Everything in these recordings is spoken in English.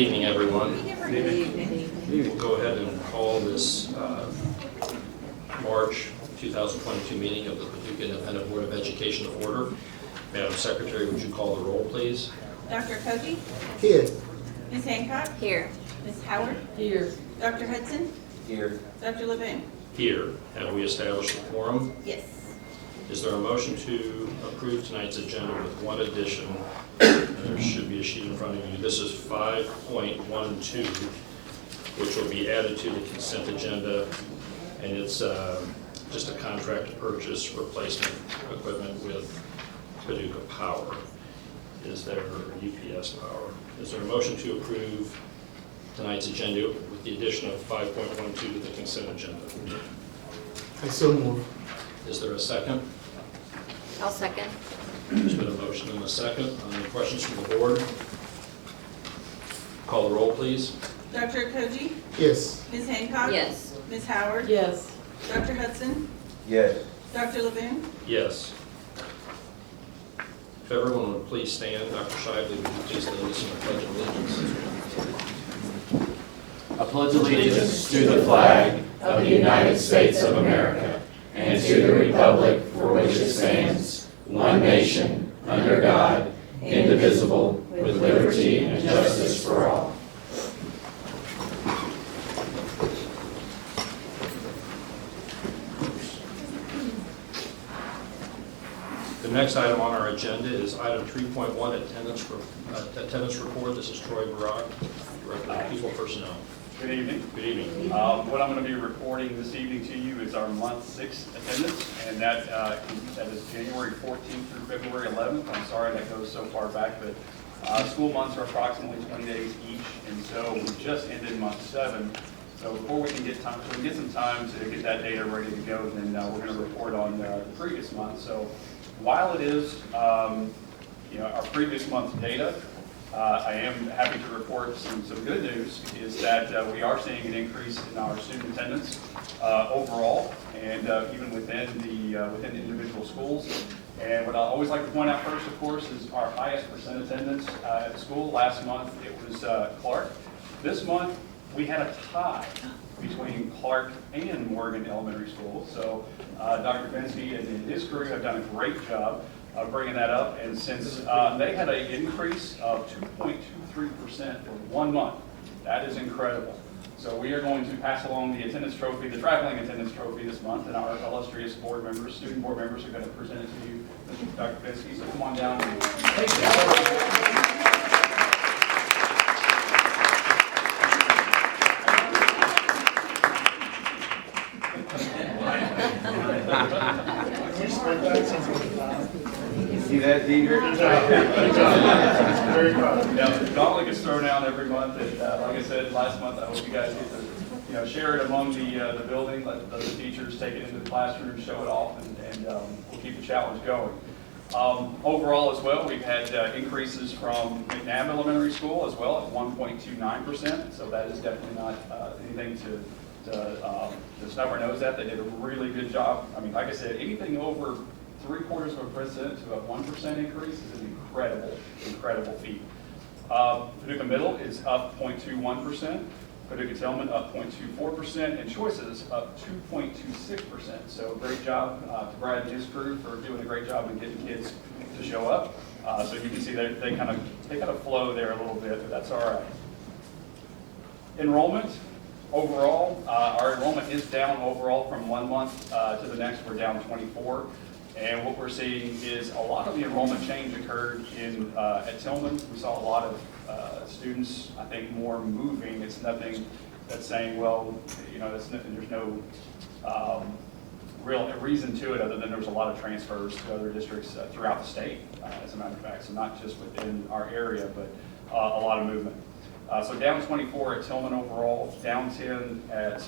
evening, everyone. We'll go ahead and call this March 2022 meeting of the Paducah Independent Board of Education to order. Madam Secretary, would you call the roll, please? Dr. Koji? Here. Ms. Hancock? Here. Ms. Howard? Here. Dr. Hudson? Here. Dr. Levin? Here. Have we established a quorum? Yes. Is there a motion to approve tonight's agenda with one addition? And there should be a sheet in front of you. This is 5.12, which will be added to the consent agenda, and it's just a contract to purchase replacement equipment with Paducah Power. Is there UPS Power? Is there a motion to approve tonight's agenda with the addition of 5.12 to the consent agenda? I so move. Is there a second? I'll second. There's been a motion and a second. Any questions from the board? Call the roll, please. Dr. Koji? Yes. Ms. Hancock? Yes. Ms. Howard? Yes. Dr. Hudson? Yes. Dr. Levin? Yes. If everyone would please stand. Dr. Shively, would you please lead us in the Pledge of Allegiance? I pledge allegiance to the flag of the United States of America and to the republic for which it stands, one nation, under God, indivisible, with liberty and justice for all. The next item on our agenda is item 3.1, attendance report. This is Troy Barak, Director of People Personnel. Good evening. Good evening. What I'm going to be reporting this evening to you is our month 6 attendance, and that is January 14th through February 11th. I'm sorry that goes so far back, but school months are approximately 20 days each, and so we just ended month 7. So before we can get some time to get that data ready to go, then we're going to report on the previous month. So while it is our previous month's data, I am happy to report some good news is that we are seeing an increase in our student attendance overall, and even within the individual schools. And what I always like to point out first, of course, is our highest % attendance at school. Last month it was Clark. This month we had a tie between Clark and Morgan Elementary School. So Dr. Bensky and his crew have done a great job bringing that up, and since they had an increase of 2.23% for 1 month, that is incredible. So we are going to pass along the attendance trophy, the traveling attendance trophy this month, and our illustrious board members, student board members, are going to present it to you, Dr. Bensky. So come on down and take it. See that, Deidre? Very proud. Yeah, the gauntlet gets thrown out every month, and like I said last month, I hope you guys get to share it among the building, let the teachers take it into the classroom, show it off, and we'll keep the challenge going. Overall as well, we've had increases from McNabb Elementary School as well at 1.29%, so that is definitely not anything to snub our nose at. They did a really good job. I mean, like I said, anything over 0.75% to a 1% increase is an incredible feat. Paducah Middle is up 0.21%, Paducah Tillman up 0.24%, and Choices up 2.26%. So great job to Brad and his crew for doing a great job in getting kids to show up. So you can see that they kind of flow there a little bit, but that's all right. Enrollment. Overall, our enrollment is down overall from 1 month to the next. We're down 24. And what we're seeing is a lot of the enrollment change occurred at Tillman. We saw a lot of students, I think, more moving. It's nothing that's saying, well, there's no real reason to it other than there was a lot of transfers to other districts throughout the state, as a matter of fact. So not just within our area, but a lot of movement. So down 24 at Tillman overall, down 10 at,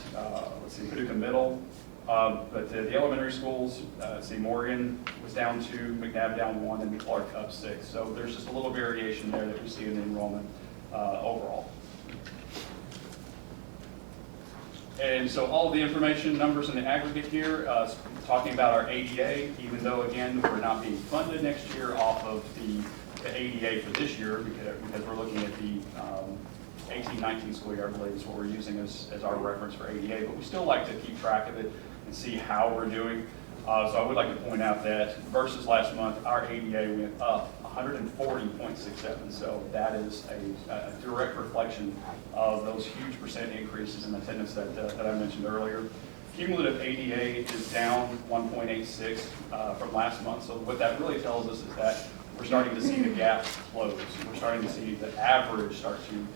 Paducah Middle. But the elementary schools, Morgan was down 2, McNabb down 1, and Clark up 6. So there's just a little variation there that we see in the enrollment overall. And so all of the information numbers in the aggregate here, talking about our ADA, even though, again, we're not being funded next year off of the ADA for this year because we're looking at the 18-19 school year, I believe, is what we're using as our reference for ADA, but we still like to keep track of it and see how we're doing. So I would like to point out that versus last month, our ADA went up 140.67. So that is a direct reflection of those huge percent increases in attendance that I mentioned earlier. Cumulative ADA is down 1.86 from last month. So what that really tells us is that we're starting to see the gap close. We're starting to see the average start to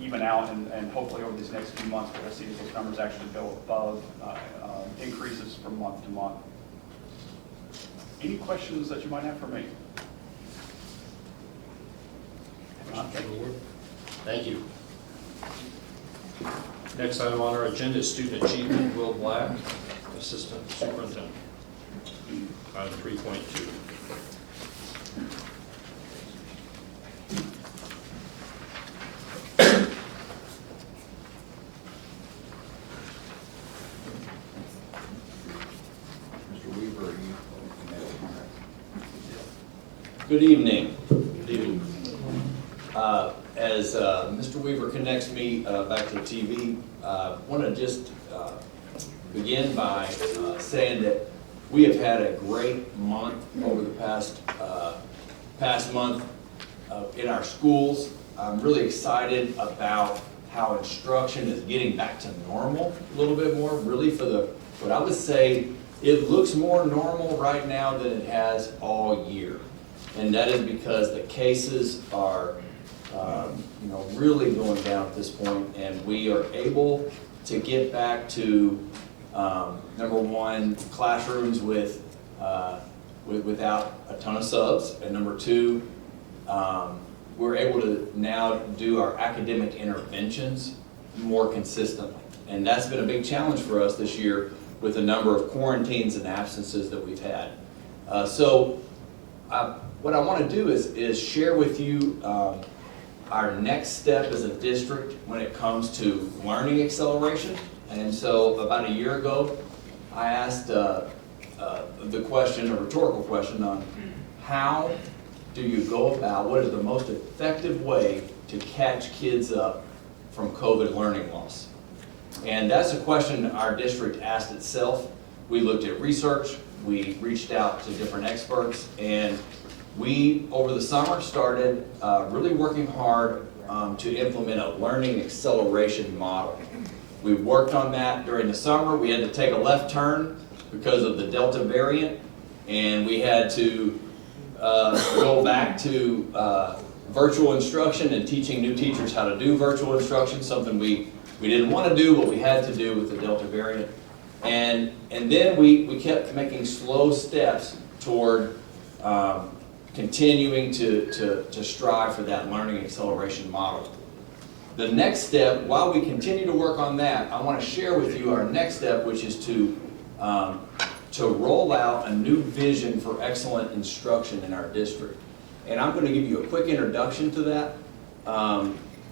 even out, and hopefully over these next few months we'll see those numbers actually go above increases from month to month. Any questions that you might have for me? Thank you. Next item on our agenda is student achievement. Will Black, Assistant Superintendent. Item 3.2. Good evening. Good evening. As Mr. Weaver connects me back to the TV, I want to just begin by saying that we have had a great month over the past month in our schools. I'm really excited about how instruction is getting back to normal a little bit more. Really, for what I would say, it looks more normal right now than it has all year. And that is because the cases are, really going down at this point, and we are able to get back to number one, classrooms without a ton of subs, and number two, we're able to now do our academic interventions more consistently, and that's been a big challenge for us this year with the number of quarantines and absences that we've had. What I want to do is share with you our next step as a district when it comes to learning acceleration. And so about a year ago, I asked the question, a rhetorical question, on how do you go about, what is the most effective way to catch kids up from COVID learning loss? And that's a question our district asked itself. We looked at research, we reached out to different experts, and we, over the summer, started really working hard to implement a learning acceleration model. We worked on that during the summer. We had to take a left turn because of the Delta variant, and we had to go back to virtual instruction and teaching new teachers how to do virtual instruction, something we didn't want to do, but we had to do with the Delta variant. And then we kept making slow steps toward continuing to strive for that learning acceleration model. The next step, while we continue to work on that, I want to share with you our next step, which is to roll out a new vision for excellent instruction in our district. And I'm going to give you a quick introduction to that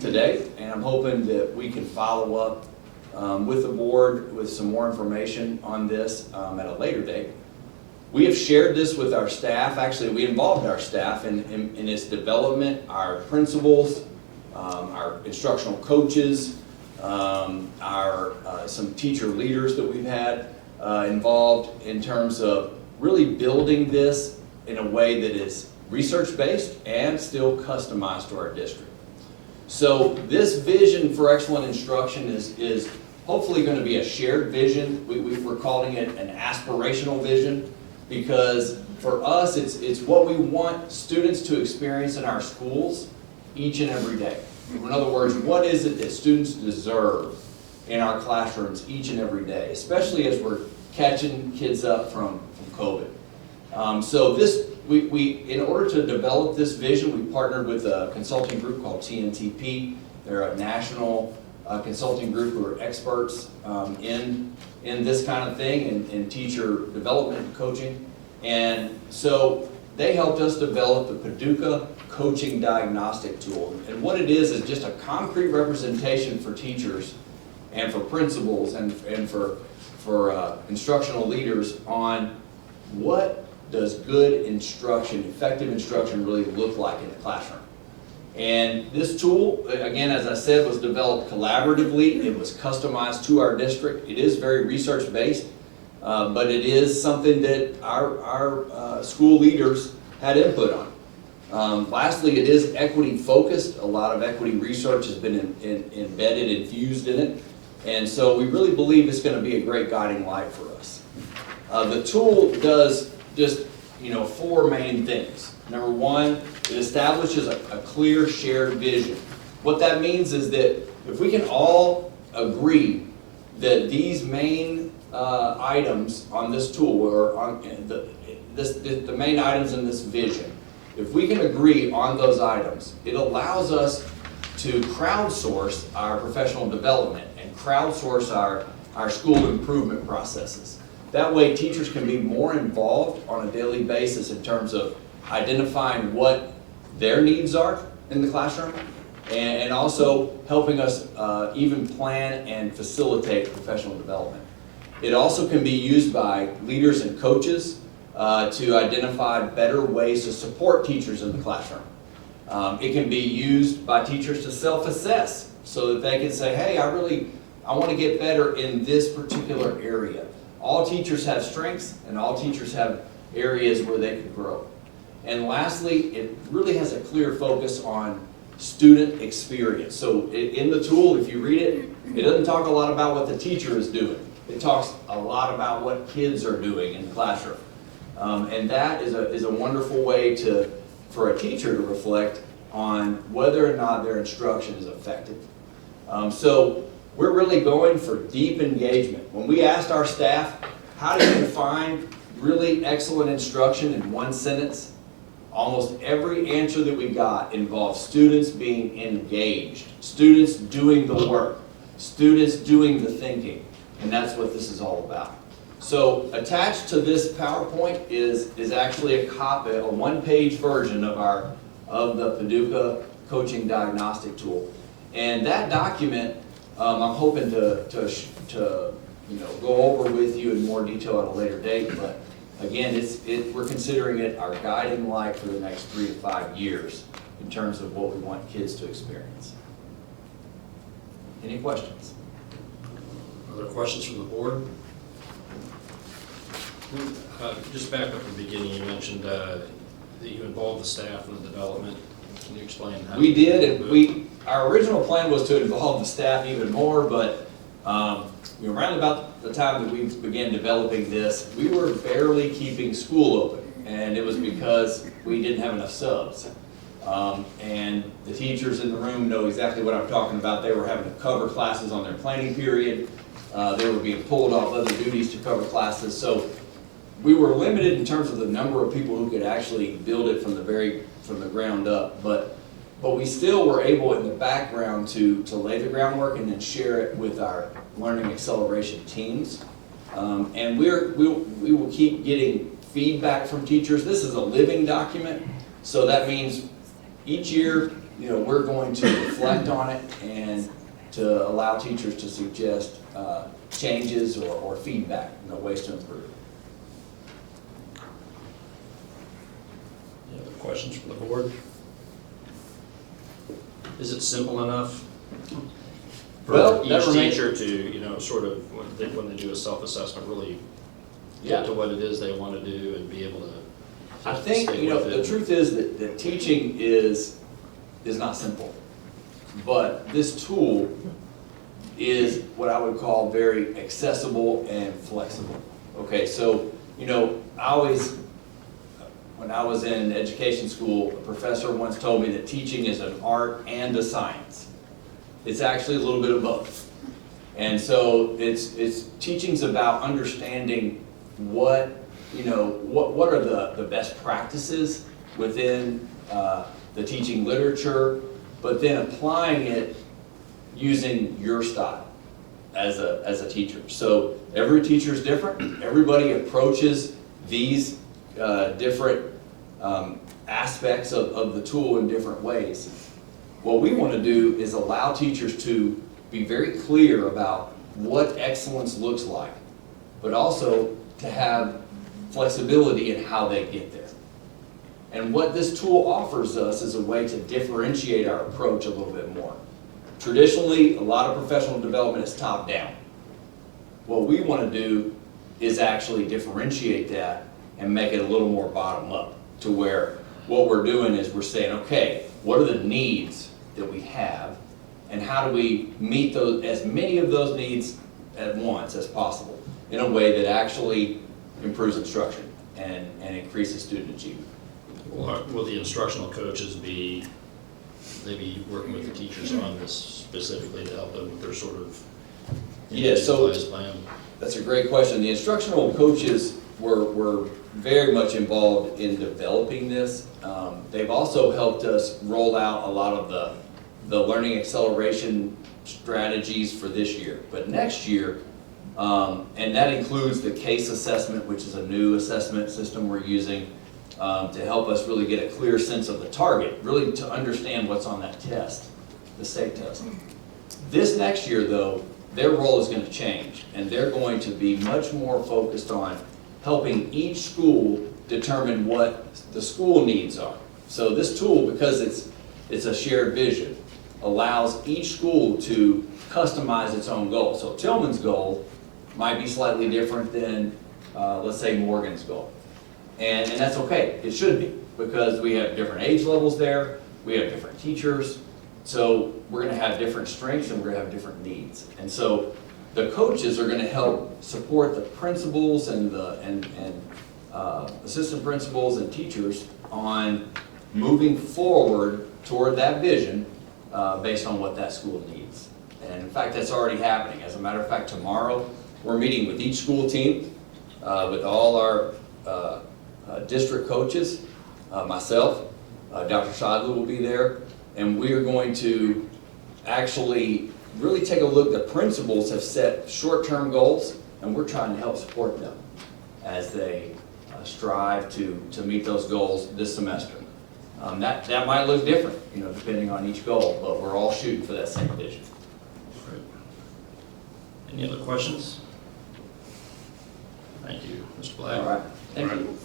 today, and I'm hoping that we can follow up with the board with some more information on this at a later date. We have shared this with our staff. Actually, we involved our staff in its development, our principals, our instructional coaches, some teacher leaders that we've had involved in terms of really building this in a way that is research-based and still customized to our district. So this vision for excellent instruction is hopefully going to be a shared vision. We're calling it an aspirational vision, because for us, it's what we want students to experience in our schools each and every day. In other words, what is it that students deserve in our classrooms each and every day, especially as we're catching kids up from COVID. So in order to develop this vision, we partnered with a consulting group called TNTP. They're a national consulting group who are experts in this kind of thing, in teacher development and coaching. And so they helped us develop the Paducah Coaching Diagnostic tool. And what it is just a concrete representation for teachers and for principals and for instructional leaders on what does good instruction, effective instruction really look like in the classroom. And this tool, again, as I said, was developed collaboratively. It was customized to our district. It is very research-based, but it is something that our school leaders had input on. Lastly, it is equity-focused. A lot of equity research has been embedded, infused in it. And so we really believe it's going to be a great guiding light for us. The tool does just, 4 main things. Number one, it establishes a clear shared vision. What that means is that if we can all agree that these main items on this tool, or on the main items in this vision, if we can agree on those items, it allows us to crowdsource our professional development and crowdsource our school improvement processes. That way teachers can be more involved on a daily basis in terms of identifying what their needs are in the classroom and also helping us even plan and facilitate professional development. It also can be used by leaders and coaches to identify better ways to support teachers in the classroom. It can be used by teachers to self-assess so that they can say, hey, I want to get better in this particular area. All teachers have strengths and all teachers have areas where they can grow. And lastly, it really has a clear focus on student experience. So in the tool, if you read it, it doesn't talk a lot about what the teacher is doing. It talks a lot about what kids are doing in the classroom. And that is a wonderful way for a teacher to reflect on whether or not their instruction is effective. So we're really going for deep engagement. When we asked our staff, how do you define really excellent instruction in one sentence? Almost every answer that we got involved students being engaged, students doing the work, students doing the thinking, and that's what this is all about. So attached to this PowerPoint is actually a one-page version of the Paducah Coaching Diagnostic tool. And that document, I'm hoping to go over with you in more detail at a later date, but again, we're considering it our guiding light for the next 3 to 5 years in terms of what we want kids to experience. Any questions? Are there questions from the board? Just back up at the beginning, you mentioned that you involved the staff in the development. Can you explain how? We did, and our original plan was to involve the staff even more, but around about the time that we began developing this, we were barely keeping school open, and it was because we didn't have enough subs. And the teachers in the room know exactly what I'm talking about. They were having to cover classes on their planning period. They were being pulled off other duties to cover classes. So we were limited in terms of the number of people who could actually build it from the ground up. But we still were able in the background to lay the groundwork and then share it with our learning acceleration teams. And we will keep getting feedback from teachers. This is a living document, so that means each year, we're going to reflect on it and to allow teachers to suggest changes or feedback, ways to improve. Any other questions from the board? Is it simple enough for each teacher to, sort of, when they do a self-assessment, really get to what it is they want to do and be able to I think, the truth is that teaching is not simple. But this tool is what I would call very accessible and flexible. Okay, so, when I was in education school, a professor once told me that teaching is an art and a science. It's actually a little bit of both. And so teaching's about understanding what are the best practices within the teaching literature, but then applying it using your style as a teacher. So every teacher is different. Everybody approaches these different aspects of the tool in different ways. What we want to do is allow teachers to be very clear about what excellence looks like, but also to have flexibility in how they get there. And what this tool offers us is a way to differentiate our approach a little bit more. Traditionally, a lot of professional development is top down. What we want to do is actually differentiate that and make it a little more bottom up, to where what we're doing is we're saying, okay, what are the needs that we have, and how do we meet those, as many of those needs at once as possible, in a way that actually improves instruction and increases student achievement. Will the instructional coaches be working with the teachers on this specifically to help them with their sort of individualized plan? That's a great question. The instructional coaches were very much involved in developing this. They've also helped us roll out a lot of the learning acceleration strategies for this year. But next year, and that includes the case assessment, which is a new assessment system we're using to help us really get a clear sense of the target, really to understand what's on that test, the state test. This next year, though, their role is going to change, and they're going to be much more focused on helping each school determine what the school needs are. So this tool, because it's a shared vision, allows each school to customize its own goal. So Tillman's goal might be slightly different than, let's say, Morgan's goal. And that's okay, it should be, because we have different age levels there, we have different teachers, so we're gonna have different strengths and we're gonna have different needs. And so the coaches are gonna help support the principals and assistant principals and teachers on moving forward toward that vision based on what that school needs. And in fact, that's already happening. As a matter of fact, tomorrow, we're meeting with each school team, with all our district coaches, myself, Dr. Shadley will be there, and we are going to actually really take a look. The principals have set short-term goals, and we're trying to help support them as they strive to meet those goals this semester. That might look different, depending on each goal, but we're all shooting for that same vision. Great. Any other questions? Thank you, Mr. Black. All right, thank you.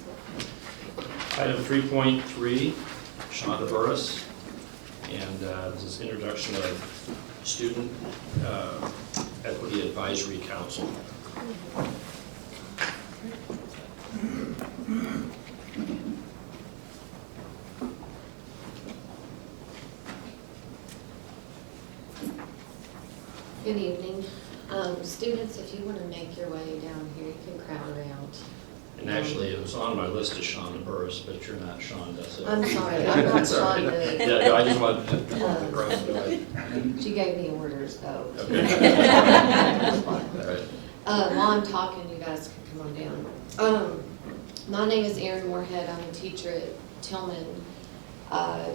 Item 3.3, Shonda Burris, and this is introduction of Student Equity Advisory Council. Good evening. Students, if you want to make your way down here, you can crowd around. And actually, it was on my list as Shonda Burris, but you're not Shonda, so. I'm sorry, I'm not Sorry. Shonda. Yeah, no, I just wanted to grab it. She gave me orders, though. Okay. All right. While I'm talking, you guys can come on down. My name is Erin Moorhead. I'm a teacher at Tillman, a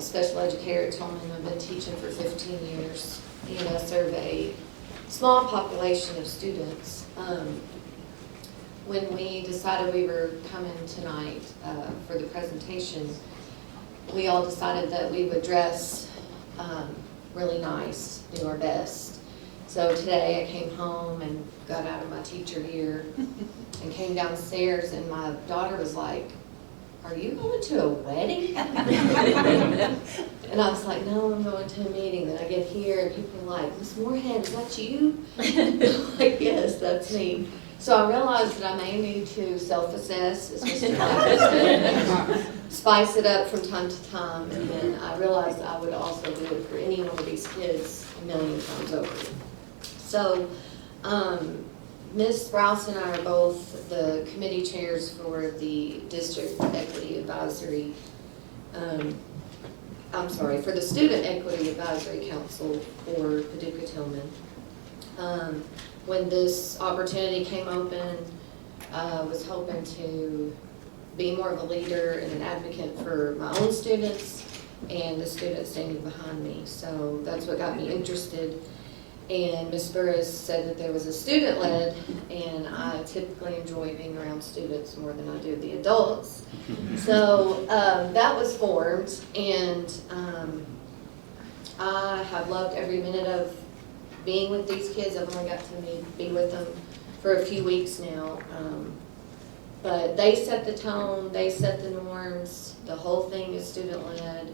special educator at Tillman. I've been teaching for 15 years, and I serve a small population of students. When we decided we were coming tonight for the presentation, we all decided that we would dress really nice, do our best. So today I came home and got out of my teacher gear and came downstairs, and my daughter was like, "Are you going to a wedding?" And I was like, "No, I'm going to a meeting." Then I get here and people are like, "Miss Moorhead, is that you?" I'm like, "Yes, that's me." So I realized that I may need to self-assess, as Mr. Black said, spice it up from time to time, and then I realized I would also do it for any one of these kids a million times over. So, Ms. Sprouse and I are both the committee chairs for the District Equity Advisory, for the Student Equity Advisory Council for Paducah Tillman. When this opportunity came open, I was hoping to be more of a leader and an advocate for my own students and the students standing behind me. So that's what got me interested. And Ms. Burris said that there was a student-led, and I typically enjoy being around students more than I do the adults. So that was formed, and I have loved every minute of being with these kids. I've only got to be with them for a few weeks now. But they set the tone, they set the norms, the whole thing is student-led.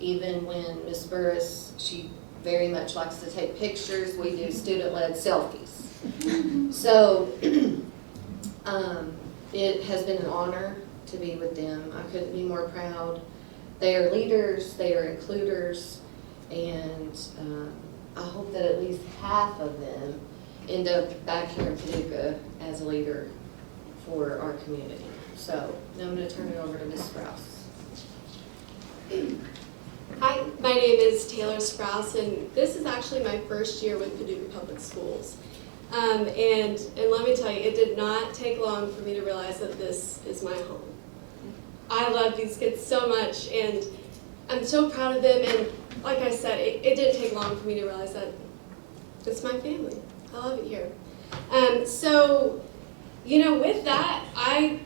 Even when Ms. Burris, she very much likes to take pictures, we do student-led selfies. So, it has been an honor to be with them. I couldn't be more proud. They are leaders, they are includers, and I hope that at least half of them end up back here in Paducah as a leader for our community. So now I'm going to turn it over to Ms. Sprouse. Hi, my name is Taylor Sprouse, and this is actually my first year with Paducah Public Schools. And let me tell you, it did not take long for me to realize that this is my home. I love these kids so much, and I'm so proud of them, and like I said, it didn't take long for me to realize that it's my family. I love it here. So, you know, with that, I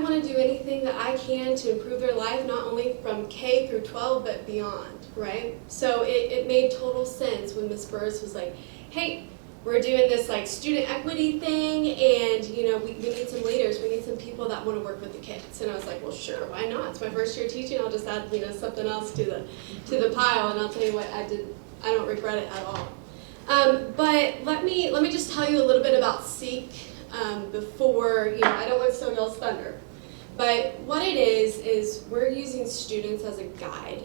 want to do anything that I can to improve their life, not only from K through 12, but beyond, right? So it made total sense when Ms. Burris was like, hey, we're doing this like student equity thing, and you know, we need some leaders, we need some people that want to work with the kids. And I was like, well, sure, why not? It's my first year teaching, I'll just add, you know, something else to the pile, and I'll tell you what, I don't regret it at all. But let me just tell you a little bit about Seek before, you know, I don't want to steal y'all's thunder. But what it is we're using students as a guide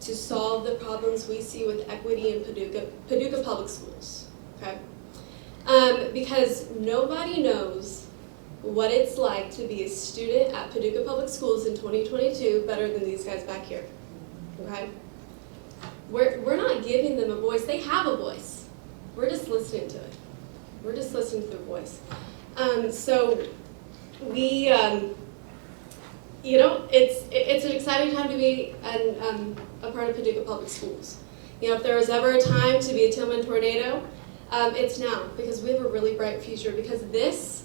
to solve the problems we see with equity in Paducah Public Schools, okay? Because nobody knows what it's like to be a student at Paducah Public Schools in 2022 better than these guys back here, okay? We're not giving them a voice. They have a voice. We're just listening to it. We're just listening to their voice. So we, you know, it's an exciting time to be a part of Paducah Public Schools. You know, if there was ever a time to be a Tillman tornado, it's now, because we have a really bright future, because this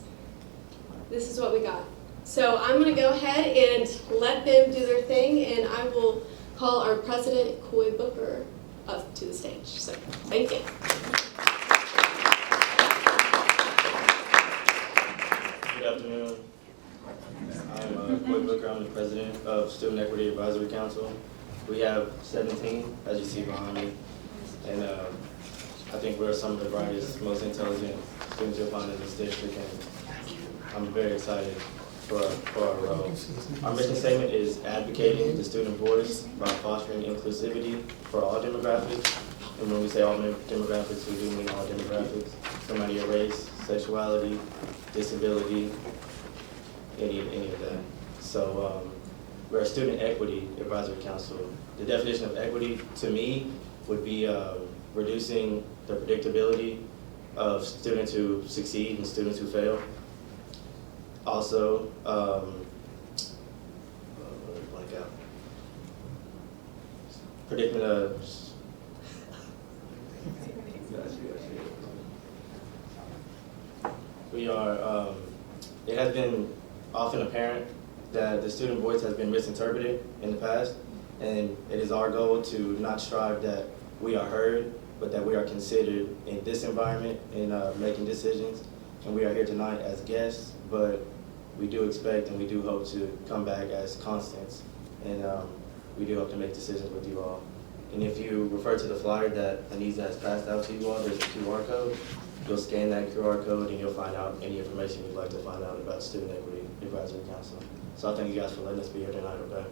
is what we got. So I'm going to go ahead and let them do their thing, and I will call our president, Coy Booker, up to the stage. So thank you. Good afternoon. I'm Coy Booker. I'm the president of Student Equity Advisory Council. We have 17, as you see behind me, and I think we're some of the brightest, most intelligent students you'll find in this district, and I'm very excited for our role. Our mission statement is advocating the student voice by fostering inclusivity for all demographics. And when we say all demographics, we do mean all demographics, no matter your race, sexuality, disability, any of that. So we're a student equity advisory council. The definition of equity to me would be reducing the predictability of students who succeed and students who fail. Also, predicting it has been often apparent that the student voice has been misinterpreted in the past, and it is our goal to not strive that we are heard, but that we are considered in this environment in making decisions. And we are here tonight as guests, but we do expect and we do hope to come back as constants, and we do hope to make decisions with you all. And if you refer to the flyer that Anisa has passed out to you all, there's a QR code. You'll scan that QR code and you'll find out any information you'd like to find out about Student Equity Advisory Council. So I thank you guys for letting us be here tonight, okay?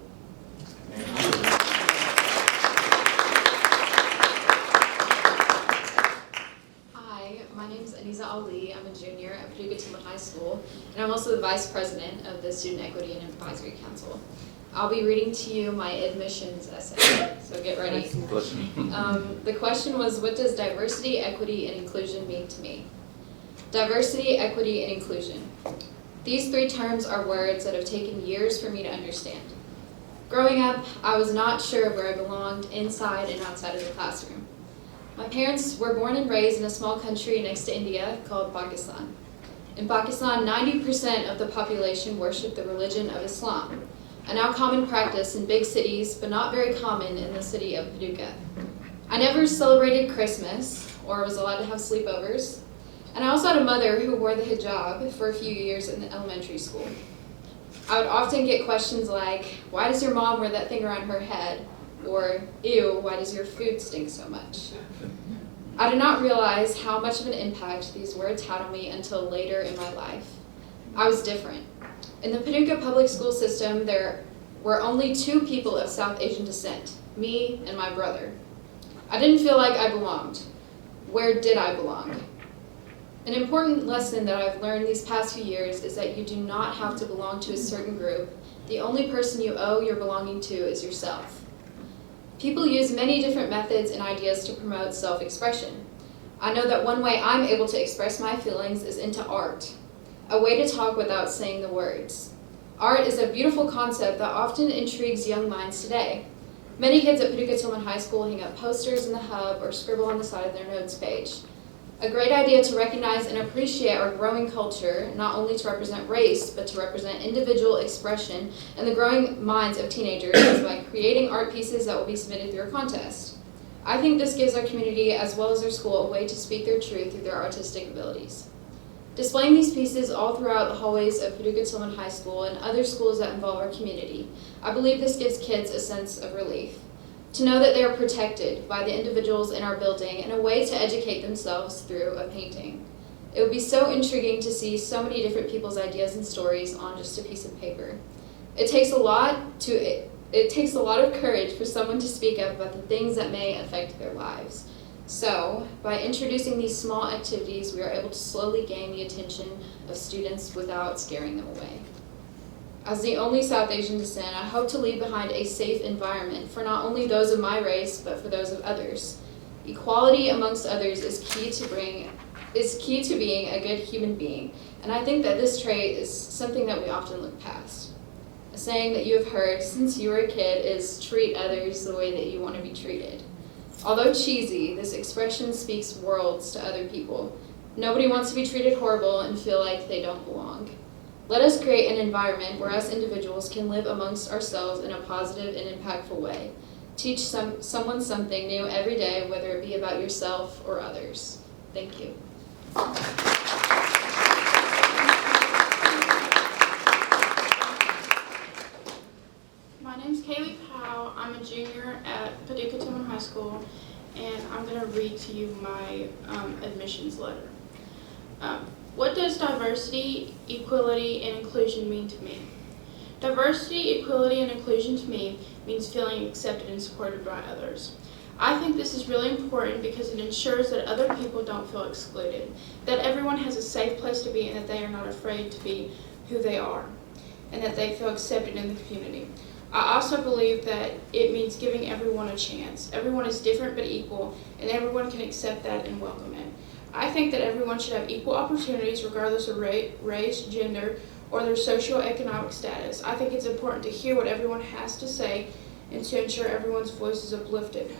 Hi, my name is Anisa Ali. I'm a junior at Paducah Tillman High School, and I'm also the vice president of the Student Equity and Advisory Council. I'll be reading to you my admissions essay, so get ready. The question was, what does diversity, equity, and inclusion mean to me? Diversity, equity, and inclusion. These three terms are words that have taken years for me to understand. Growing up, I was not sure of where I belonged inside and outside of the classroom. My parents were born and raised in a small country next to India called Pakistan. In Pakistan, 90% of the population worship the religion of Islam, a now common practice in big cities, but not very common in the city of Paducah. I never celebrated Christmas or was allowed to have sleepovers, And I also had a mother who wore the hijab for a few years in the elementary school. I would often get questions like, why does your mom wear that thing around her head? Or, ew, why does your food stink so much? I did not realize how much of an impact these words had on me until later in my life. I was different. In the Paducah public school system, there were only 2 people of South Asian descent, me and my brother. I didn't feel like I belonged. Where did I belong? An important lesson that I've learned these past few years is that you do not have to belong to a certain group. The only person you owe your belonging to is yourself. People use many different methods and ideas to promote self-expression. I know that one way I'm able to express my feelings is into art, a way to talk without saying the words. Art is a beautiful concept that often intrigues young minds today. Many kids at Paducah Tillman High School hang up posters in the hub or scribble on the side of their notes page. A great idea to recognize and appreciate our growing culture, not only to represent race, but to represent individual expression in the growing minds of teenagers is by creating art pieces that will be submitted through a contest. I think this gives our community, as well as our school, a way to speak their truth through their artistic abilities. Displaying these pieces all throughout the hallways of Paducah Tillman High School and other schools that involve our community, I believe this gives kids a sense of relief. To know that they are protected by the individuals in our building and a way to educate themselves through a painting. It would be so intriguing to see so many different people's ideas and stories on just a piece of paper. It takes a lot of courage for someone to speak up about the things that may affect their lives. So, by introducing these small activities, we are able to slowly gain the attention of students without scaring them away. As the only South Asian descent, I hope to leave behind a safe environment for not only those of my race, but for those of others. Equality amongst others is key to being a good human being, and I think that this trait is something that we often look past. A saying that you have heard since you were a kid is treat others the way that you want to be treated. Although cheesy, this expression speaks worlds to other people. Nobody wants to be treated horrible and feel like they don't belong. Let us create an environment where us individuals can live amongst ourselves in a positive and impactful way. Teach someone something new every day, whether it be about yourself or others. Thank you. My name's Kaylee Powell. I'm a junior at Paducah Tillman High School, and I'm going to read to you my admissions letter. What does diversity, equality, and inclusion mean to me? Diversity, equality, and inclusion to me means feeling accepted and supported by others. I think this is really important because it ensures that other people don't feel excluded, that everyone has a safe place to be and that they are not afraid to be who they are, and that they feel accepted in the community. I also believe that it means giving everyone a chance. Everyone is different but equal, and everyone can accept that and welcome it. I think that everyone should have equal opportunities regardless of race, gender, or their socioeconomic status. I think it's important to hear what everyone has to say and to ensure everyone's voice is uplifted.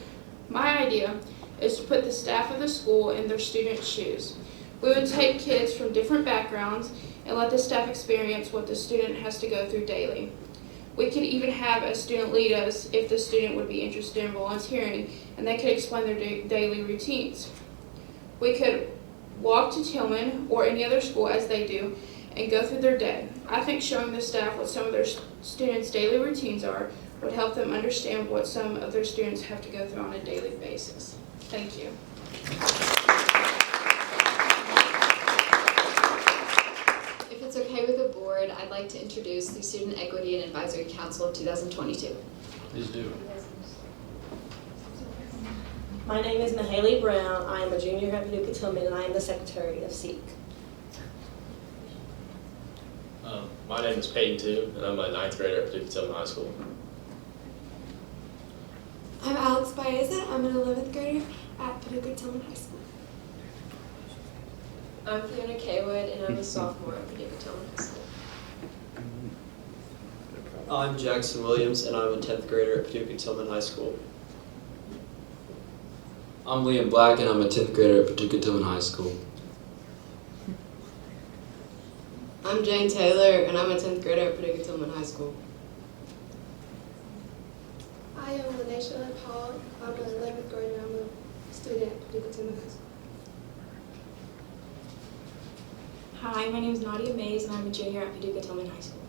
My idea is to put the staff of the school in their students' shoes. We would take kids from different backgrounds and let the staff experience what the student has to go through daily. We could even have a student lead us if the student would be interested in volunteering, and they could explain their daily routines. We could walk to Tillman or any other school as they do and go through their day. I think showing the staff what some of their students' daily routines are would help them understand what some of their students have to go through on a daily basis. Thank you. If it's okay with the board, I'd like to introduce the Student Equity and Advisory Council of 2022. Please do. My name is Mahaley Brown. I am a junior at Paducah Tillman, and I am the secretary of SEEK. My name is Peyton too, and I'm a 9th grader at Paducah Tillman High School. I'm Alex Baeza. I'm an 11th grader at Paducah Tillman High School. I'm Fiona Kaywood, and I'm a sophomore at Paducah Tillman High School. I'm Jackson Williams, and I'm a 10th grader at Paducah Tillman High School. I'm Liam Black, and I'm a 10th grader at Paducah Tillman High School. I'm Jane Taylor, and I'm a 10th grader at Paducah Tillman High School. I am Lanesha Paul. I'm an 11th grader. I'm a student at Paducah Tillman High School. Hi, my name is Nadia Mays, and I'm a junior at Paducah Tillman High School.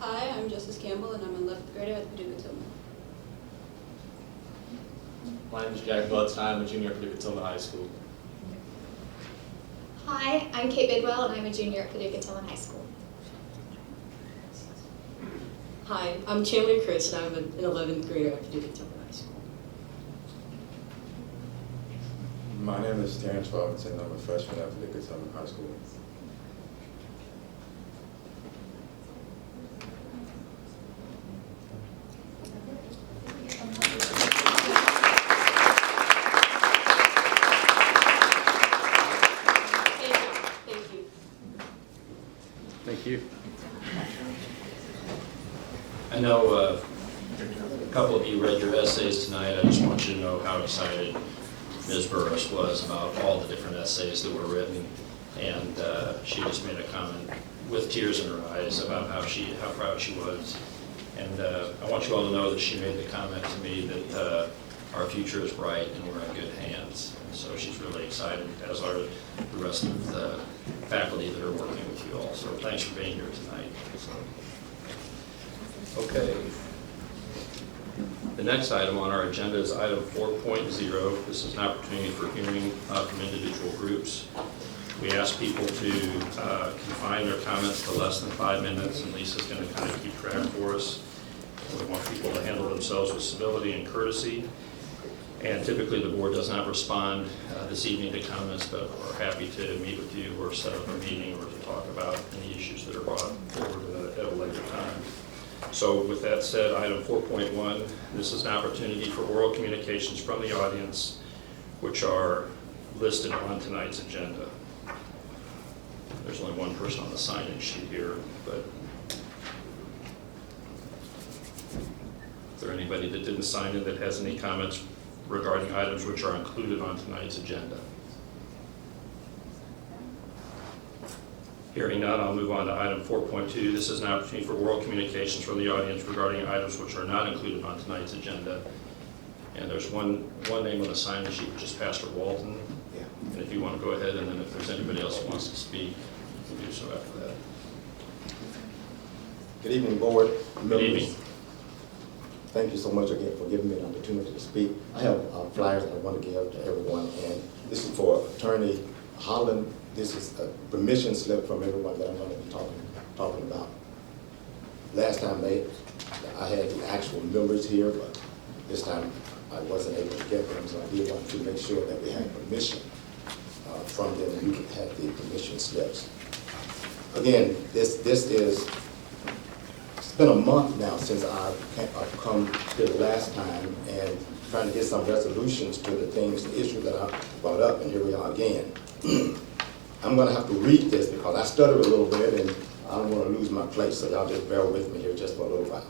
Hi, I'm Justice Campbell, and I'm an 11th grader at Paducah Tillman. My name is Jack Butts, and I'm a junior at Paducah Tillman High School. Hi, I'm Kate Bidwell, and I'm a junior at Paducah Tillman High School. Hi, I'm Chandler Chris, and I'm an 11th grader at Paducah Tillman High School. My name is Terrence Robinson. I'm a freshman at Paducah Tillman High School. Thank you. I know a couple of you read your essays tonight. I just want you to know how excited Ms. Burris was about all the different essays that were written. And she just made a comment with tears in her eyes about how proud she was. And I want you all to know that she made the comment to me that our future is bright and we're in good hands. And so she's really excited, as are the rest of the faculty that are working with you all. So thanks for being here tonight. Okay. The next item on our agenda is item 4.0. This is an opportunity for hearing from individual groups. We ask people to confine their comments to less than 5 minutes, and Lisa's going to kind of keep track for us. We want people to handle themselves with civility and courtesy. And typically the board does not respond this evening to comments, but we're happy to meet with you or set up a meeting or to talk about any issues that are brought forward at a later time. So with that said, item 4.1, this is an opportunity for oral communications from the audience, which are listed on tonight's agenda. There's only one person on the sign-in sheet here, but is there anybody that didn't sign in that has any comments regarding items which are included on tonight's agenda? Hearing none, I'll move on to item 4.2. This is an opportunity for oral communications from the audience regarding items which are not included on tonight's agenda. And there's one name on the sign-in sheet, which is Pastor Walton. Yeah. And if you want to go ahead, and then if there's anybody else who wants to speak, you can do so after that. Good evening, board members. Good evening. Thank you so much again for giving me an opportunity to speak. I have flyers that I want to give to everyone, and this is for Attorney Holland. This is a permission slip from everyone that I'm going to be talking about. Last time I had the actual members here, but this time I wasn't able to get them, so I did want to make sure that we had permission from them, and you could have the permission slips. Again, this is, it's been a month now since I've come here the last time and trying to get some resolutions to the things, the issue that I brought up, and here we are again. I'm going to have to read this because I stuttered a little bit and I don't want to lose my place, so y'all just bear with me here just for a little while.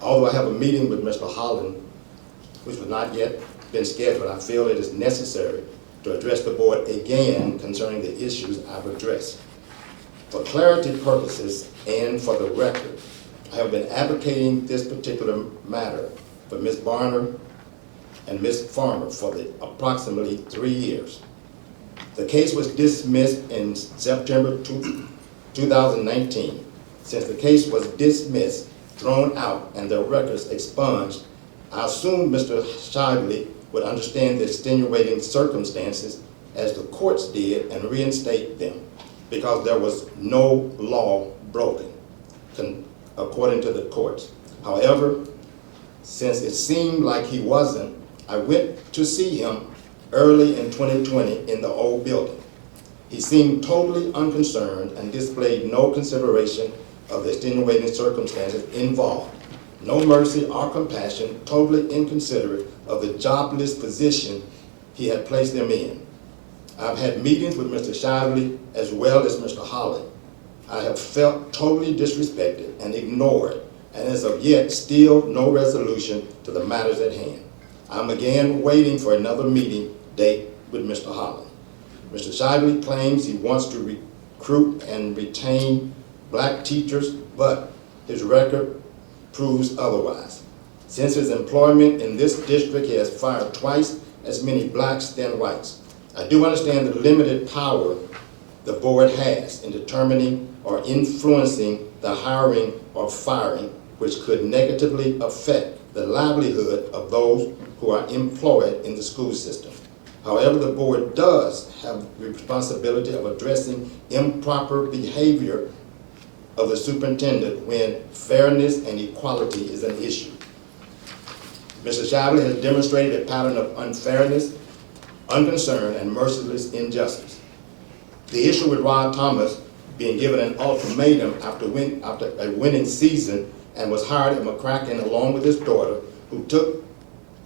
Although I have a meeting with Mr. Holland, which was not yet been scheduled, I feel it is necessary to address the board again concerning the issues I've addressed. For clarity purposes and for the record, I have been advocating this particular matter for Ms. Barner and Ms. Farmer for approximately 3 years. The case was dismissed in September 2019. Since the case was dismissed, thrown out, and the records expunged, I assumed Mr. Shively would understand the extenuating circumstances as the courts did and reinstate them because there was no law broken, according to the courts. However, since it seemed like he wasn't, I went to see him early in 2020 in the old building. He seemed totally unconcerned and displayed no consideration of the extenuating circumstances involved. No mercy or compassion, totally inconsiderate of the jobless position he had placed them in. I've had meetings with Mr. Shively as well as Mr. Holland. I have felt totally disrespected and ignored, and as of yet, still no resolution to the matters at hand. I'm again waiting for another meeting date with Mr. Holland. Mr. Shively claims he wants to recruit and retain black teachers, but his record proves otherwise. Since his employment in this district, he has fired twice as many blacks than whites. I do understand the limited power the board has in determining or influencing the hiring or firing, which could negatively affect the livelihood of those who are employed in the school system. However, the board does have the responsibility of addressing improper behavior of the superintendent when fairness and equality is an issue. Mr. Shively has demonstrated a pattern of unfairness, unconcern, and merciless injustice. The issue with Rod Thomas being given an ultimatum after a winning season and was hired at McCracken along with his daughter, who took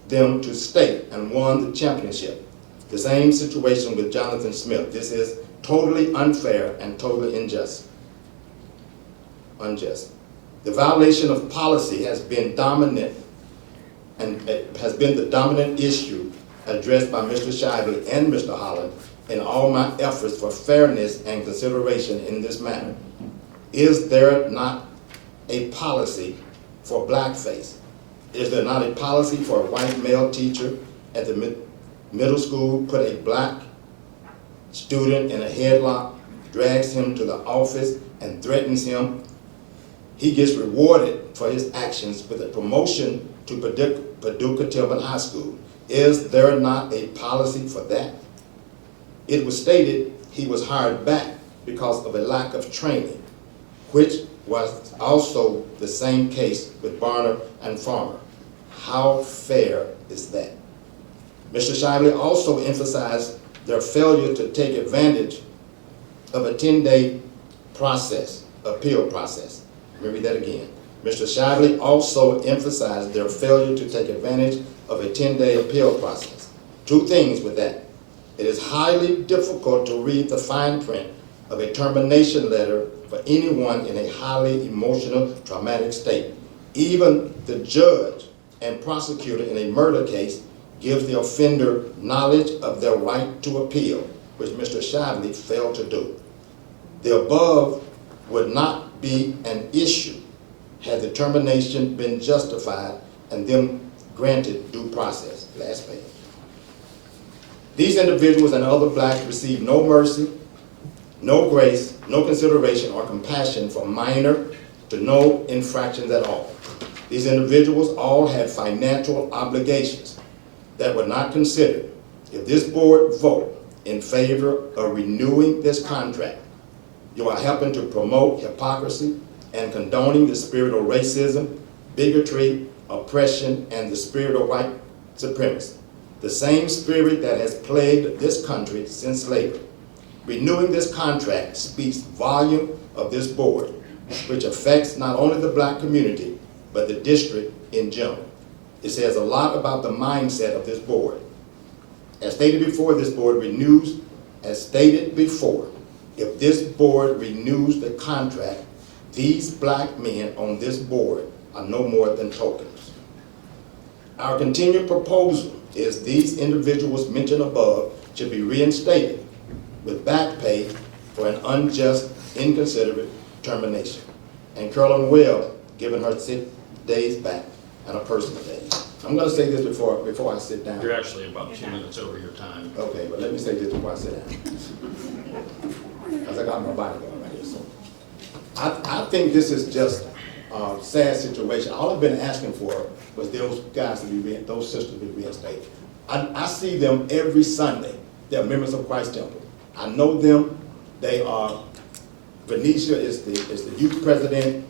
them to state and won the championship. The same situation with Jonathan Smith. This is totally unfair and totally unjust. The violation of policy has been dominant and it has been the dominant issue addressed by Mr. Shively and Mr. Holland in all my efforts for fairness and consideration in this matter. Is there not a policy for blackface? Is there not a policy for a white male teacher at the middle school put a black student in a headlock, drags him to the office and threatens him? He gets rewarded for his actions with a promotion to Paducah Tillman High School. Is there not a policy for that? It was stated he was hired back because of a lack of training, which was also the same case with Barner and Farmer. How fair is that? Mr. Shively also emphasized their failure to take advantage of a 10-day appeal process. Let me read that again. Mr. Shively also emphasized their failure to take advantage of a 10-day appeal process. Two things with that. It is highly difficult to read the fine print of a termination letter for anyone in a highly emotional, traumatic state. Even the judge and prosecutor in a murder case gives the offender knowledge of their right to appeal, which Mr. Shively failed to do. The above would not be an issue had the termination been justified and them granted due process. Last page. These individuals and other blacks received no mercy, no grace, no consideration or compassion for minor to no infractions at all. These individuals all had financial obligations that were not considered. If this board vote in favor of renewing this contract, you are helping to promote hypocrisy and condoning the spirit of racism, bigotry, oppression, and the spirit of white supremacy. The same spirit that has plagued this country since slavery. Renewing this contract speaks volume of this board, which affects not only the black community, but the district in general. It says a lot about the mindset of this board. As stated before, this board renews, as stated before, if this board renews the contract, these black men on this board are no more than tokens. Our continued proposal is these individuals mentioned above should be reinstated with back pay for an unjust, inconsiderate termination. And Carolyn Webb given her 6 days back and a personal day. I'm going to say this before I sit down. You're actually about 2 minutes over your time. Okay, but let me say this before I sit down. Because I got my bodyguard right here. So I think this is just a sad situation. All I've been asking for was those guys to be, those sisters to be reinstated. I see them every Sunday. They're members of Christ Temple. I know them. They are, Venetia is the youth president.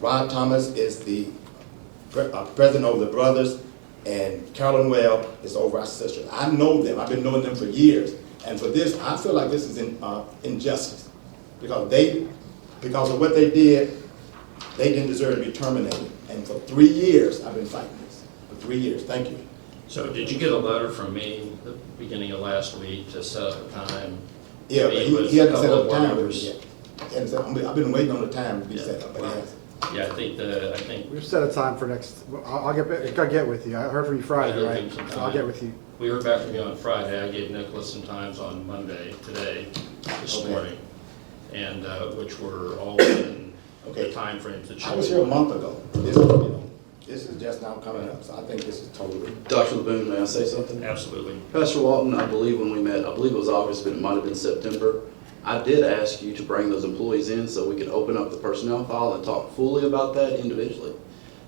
Rod Thomas is the president of the brothers. And Carolyn Webb is over our sisters. I know them. I've been knowing them for years. And for this, I feel like this is injustice. Because of what they did, they didn't deserve to be terminated. And for 3 years, I've been fighting this. For 3 years. Thank you. So did you get a letter from me at the beginning of last week to set up a time? Yeah, but he hadn't set up a time with me members? yet. I've been waiting on the time to be set up. But Yeah, I think We've set a time for next, I'll get with you. I heard from you Friday, I'll right? give him some So I'll time. get with you. We heard back from you on Friday. I gave Nicholas some times on Monday, this morning, and which were all within the time frames that you. I was here a month ago. This is just now coming up, so I think this is totally. Dr. LeBoon, may I say something? Absolutely. Pastor Walton, I believe when we met, I believe it was August, but it might have been September, I did ask you to bring those employees in so we could open up the personnel file and talk fully about that individually.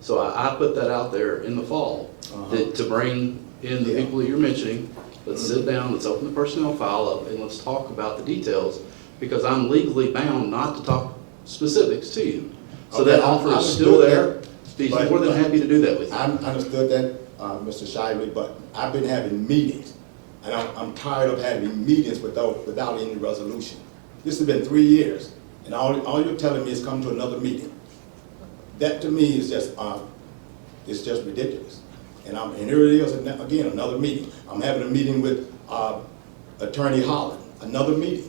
So I put that out there in the fall, to bring in the people that you're mentioning. Let's sit down, let's open the personnel file up, and let's talk about the details, because I'm legally bound not to talk specifics to you. So Okay, that I offer is understood still that, there. Be more than happy to do that with you. I understood that, Mr. Shively, but I've been having meetings, and I'm tired of having meetings without any resolution. This has been 3 years, and all you're telling me is come to another meeting. That to me is just, it's just ridiculous. And here it is, again, another meeting. I'm having a meeting with Attorney Holland, another meeting.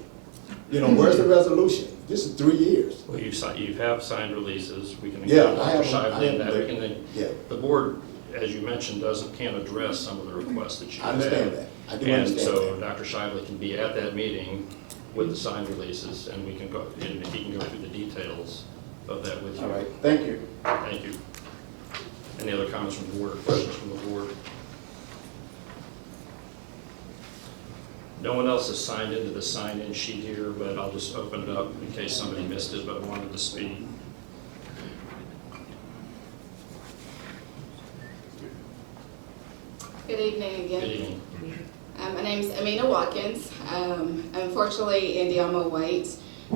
You know, where's the resolution? This is 3 years. Well, you have signed releases, we can Yeah, include I Dr. have- Shively in that, we can then, Yeah. the board, as you mentioned, can't address some of the requests that you have. I understand that. I do understand And so that. Dr. Shively can be at that meeting with the signed releases, and we can go, and he can go through the details of that with you. All right, thank you. Thank you. Any other comments from the board or questions from the board? No one else has signed into the sign-in sheet here, but I'll just open it up in case somebody missed it but wanted to speak. Good evening again. Good evening. My name's Amina Watkins. Unfortunately, Indiama White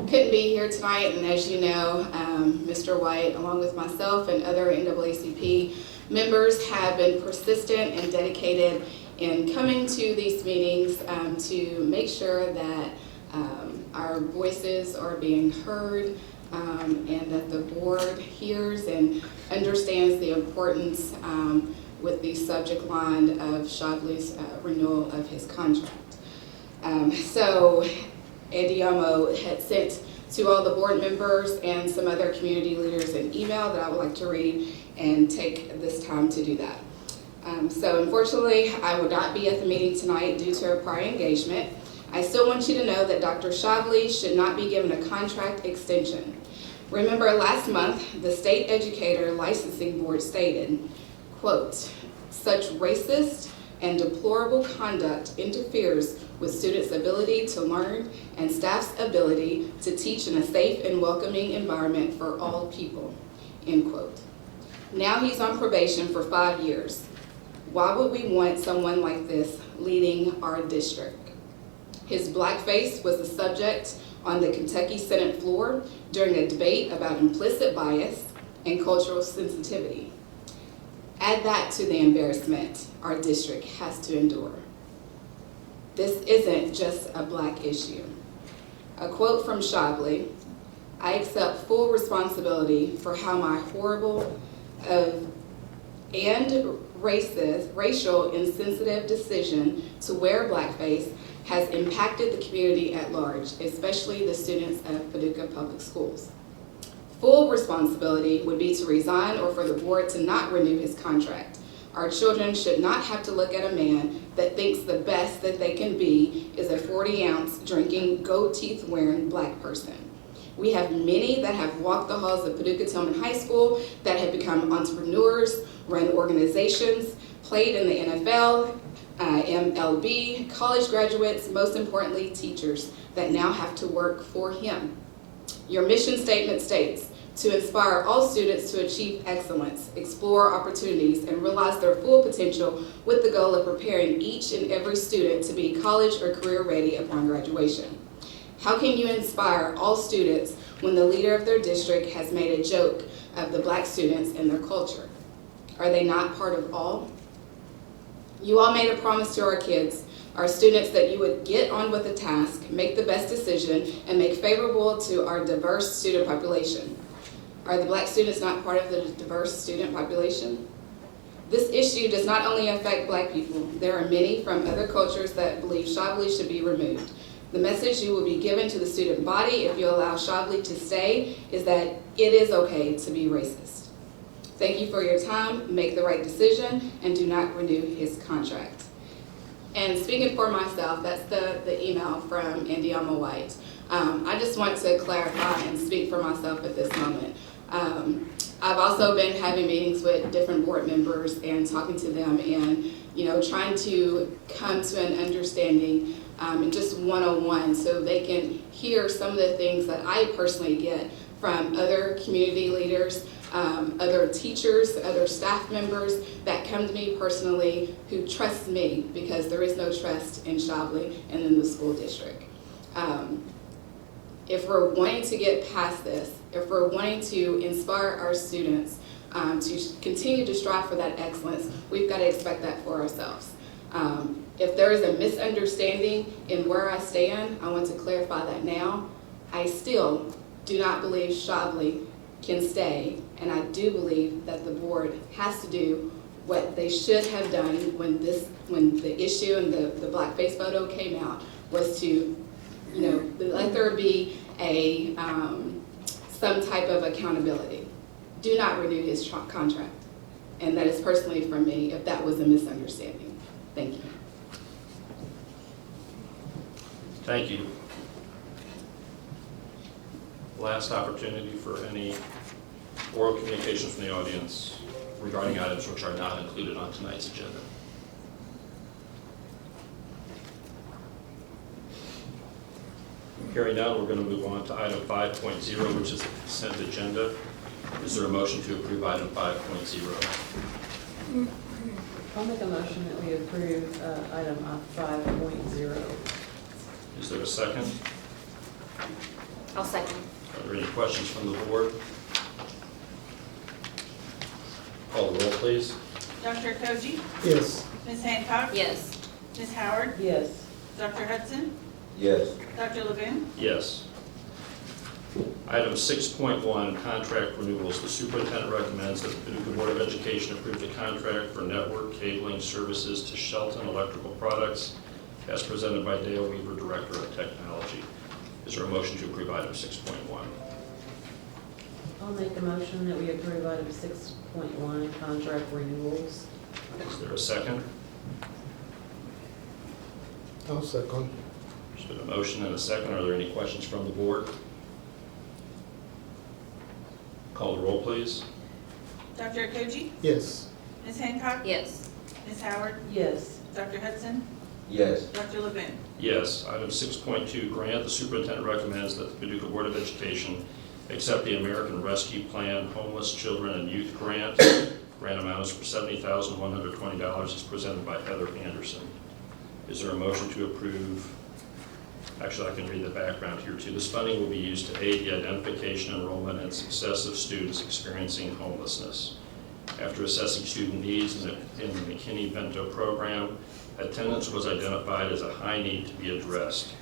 couldn't be here tonight, and as you know, Mr. White, along with myself and other NAACP members, have been persistent and dedicated in coming to these meetings to make sure that our voices are being heard and that the board hears and understands the importance with the subject line of Shively's renewal of his contract. So Indiamo had sent to all the board members and some other community leaders an email that I would like to read and take this time to do that. So unfortunately, I will not be at the meeting tonight due to a prior engagement. I still want you to know that Dr. Shively should not be given a contract extension. Remember last month, the State Educator Licensing Board stated, quote, "Such racist and deplorable conduct interferes with students' ability to learn and staff's ability to teach in a safe and welcoming environment for all people," end quote. Now he's on probation for 5 years. Why would we want someone like this leading our district? His blackface was the subject on the Kentucky Senate floor during a debate about implicit bias and cultural sensitivity. Add that to the embarrassment our district has to endure. This isn't just a black issue. A quote from Shively, "I accept full responsibility for how my horrible and racial insensitive decision to wear blackface has impacted the community at large, especially the students of Paducah Public Schools. Full responsibility would be to resign or for the board to not renew his contract. Our children should not have to look at a man that thinks the best that they can be is a 40-ounce drinking, gold teeth wearing black person. We have many that have walked the halls of Paducah Tillman High School that have become entrepreneurs, run organizations, played in the NFL, MLB, college graduates, most importantly, teachers that now have to work for him. Your mission statement states, to inspire all students to achieve excellence, explore opportunities, and realize their full potential with the goal of preparing each and every student to be college or career ready upon graduation. How can you inspire all students when the leader of their district has made a joke of the black students and their culture? Are they not part of all? You all made a promise to our kids, our students, that you would get on with the task, make the best decision, and make favorable to our diverse student population. Are the black students not part of the diverse student population? This issue does not only affect black people. There are many from other cultures that believe Shively should be removed. The message you will be given to the student body if you allow Shively to stay is that it is okay to be racist. Thank you for your time, make the right decision, and do not renew his contract. And speaking for myself, that's the email from Indiama White. I just want to clarify and speak for myself at this moment. I've also been having meetings with different board members and talking to them and, trying to come to an understanding and just one-on-one so they can hear some of the things that I personally get from other community leaders, other teachers, other staff members that come to me personally who trust me because there is no trust in Shobley and in the school district. If we're wanting to get past this, if we're wanting to inspire our students to continue to strive for that excellence, we've got to expect that for ourselves. If there is a misunderstanding in where I stand, I want to clarify that now. I still do not believe Shobley can stay, and I do believe that the board has to do what they should have done when the issue and the blackface photo came out, was to let there be a some type of accountability. Do not renew his contract. And that is personally from me, if that was a misunderstanding. Thank you. Thank you. Last opportunity for any oral communication from the audience regarding items which are not included on tonight's agenda. Hearing none, we're going to move on to item 5.0, which is the consent agenda. Is there a motion to approve item 5.0? I'll make a motion that we approve item 5.0. Is there a second? I'll second. Are there any questions from the board? Call the roll, please. Dr. Koji? Yes. Ms. Hancock? Yes. Ms. Howard? Yes. Dr. Hudson? Yes. Dr. Levin? Yes. Item 6.1, contract renewals. The superintendent recommends that the Paducah Board of Education approve the contract for network cabling services to Shelton Electrical Products as presented by Dale Weaver, Director of Technology. Is there a motion to approve item 6.1? I'll make a motion that we approve item 6.1, contract renewals. Is there a second? I'll second. There's been a motion and a second. Are there any questions from the board? Call the roll, please. Dr. Koji? Yes. Ms. Hancock? Yes. Ms. Howard? Yes. Dr. Hudson? Yes. Dr. Levin? Yes. Item 6.2, grant. The superintendent recommends that the Paducah Board of Education accept the American Rescue Plan Homeless Children and Youth Grant. Grant amount is for $70,120 as presented by Heather Anderson. Is there a motion to approve? Actually, I can read the background here too. This funding will be used to aid the identification, enrollment, and success of students experiencing homelessness. After assessing student needs in the McKinney-Bento program, attendance was identified as a high need to be addressed.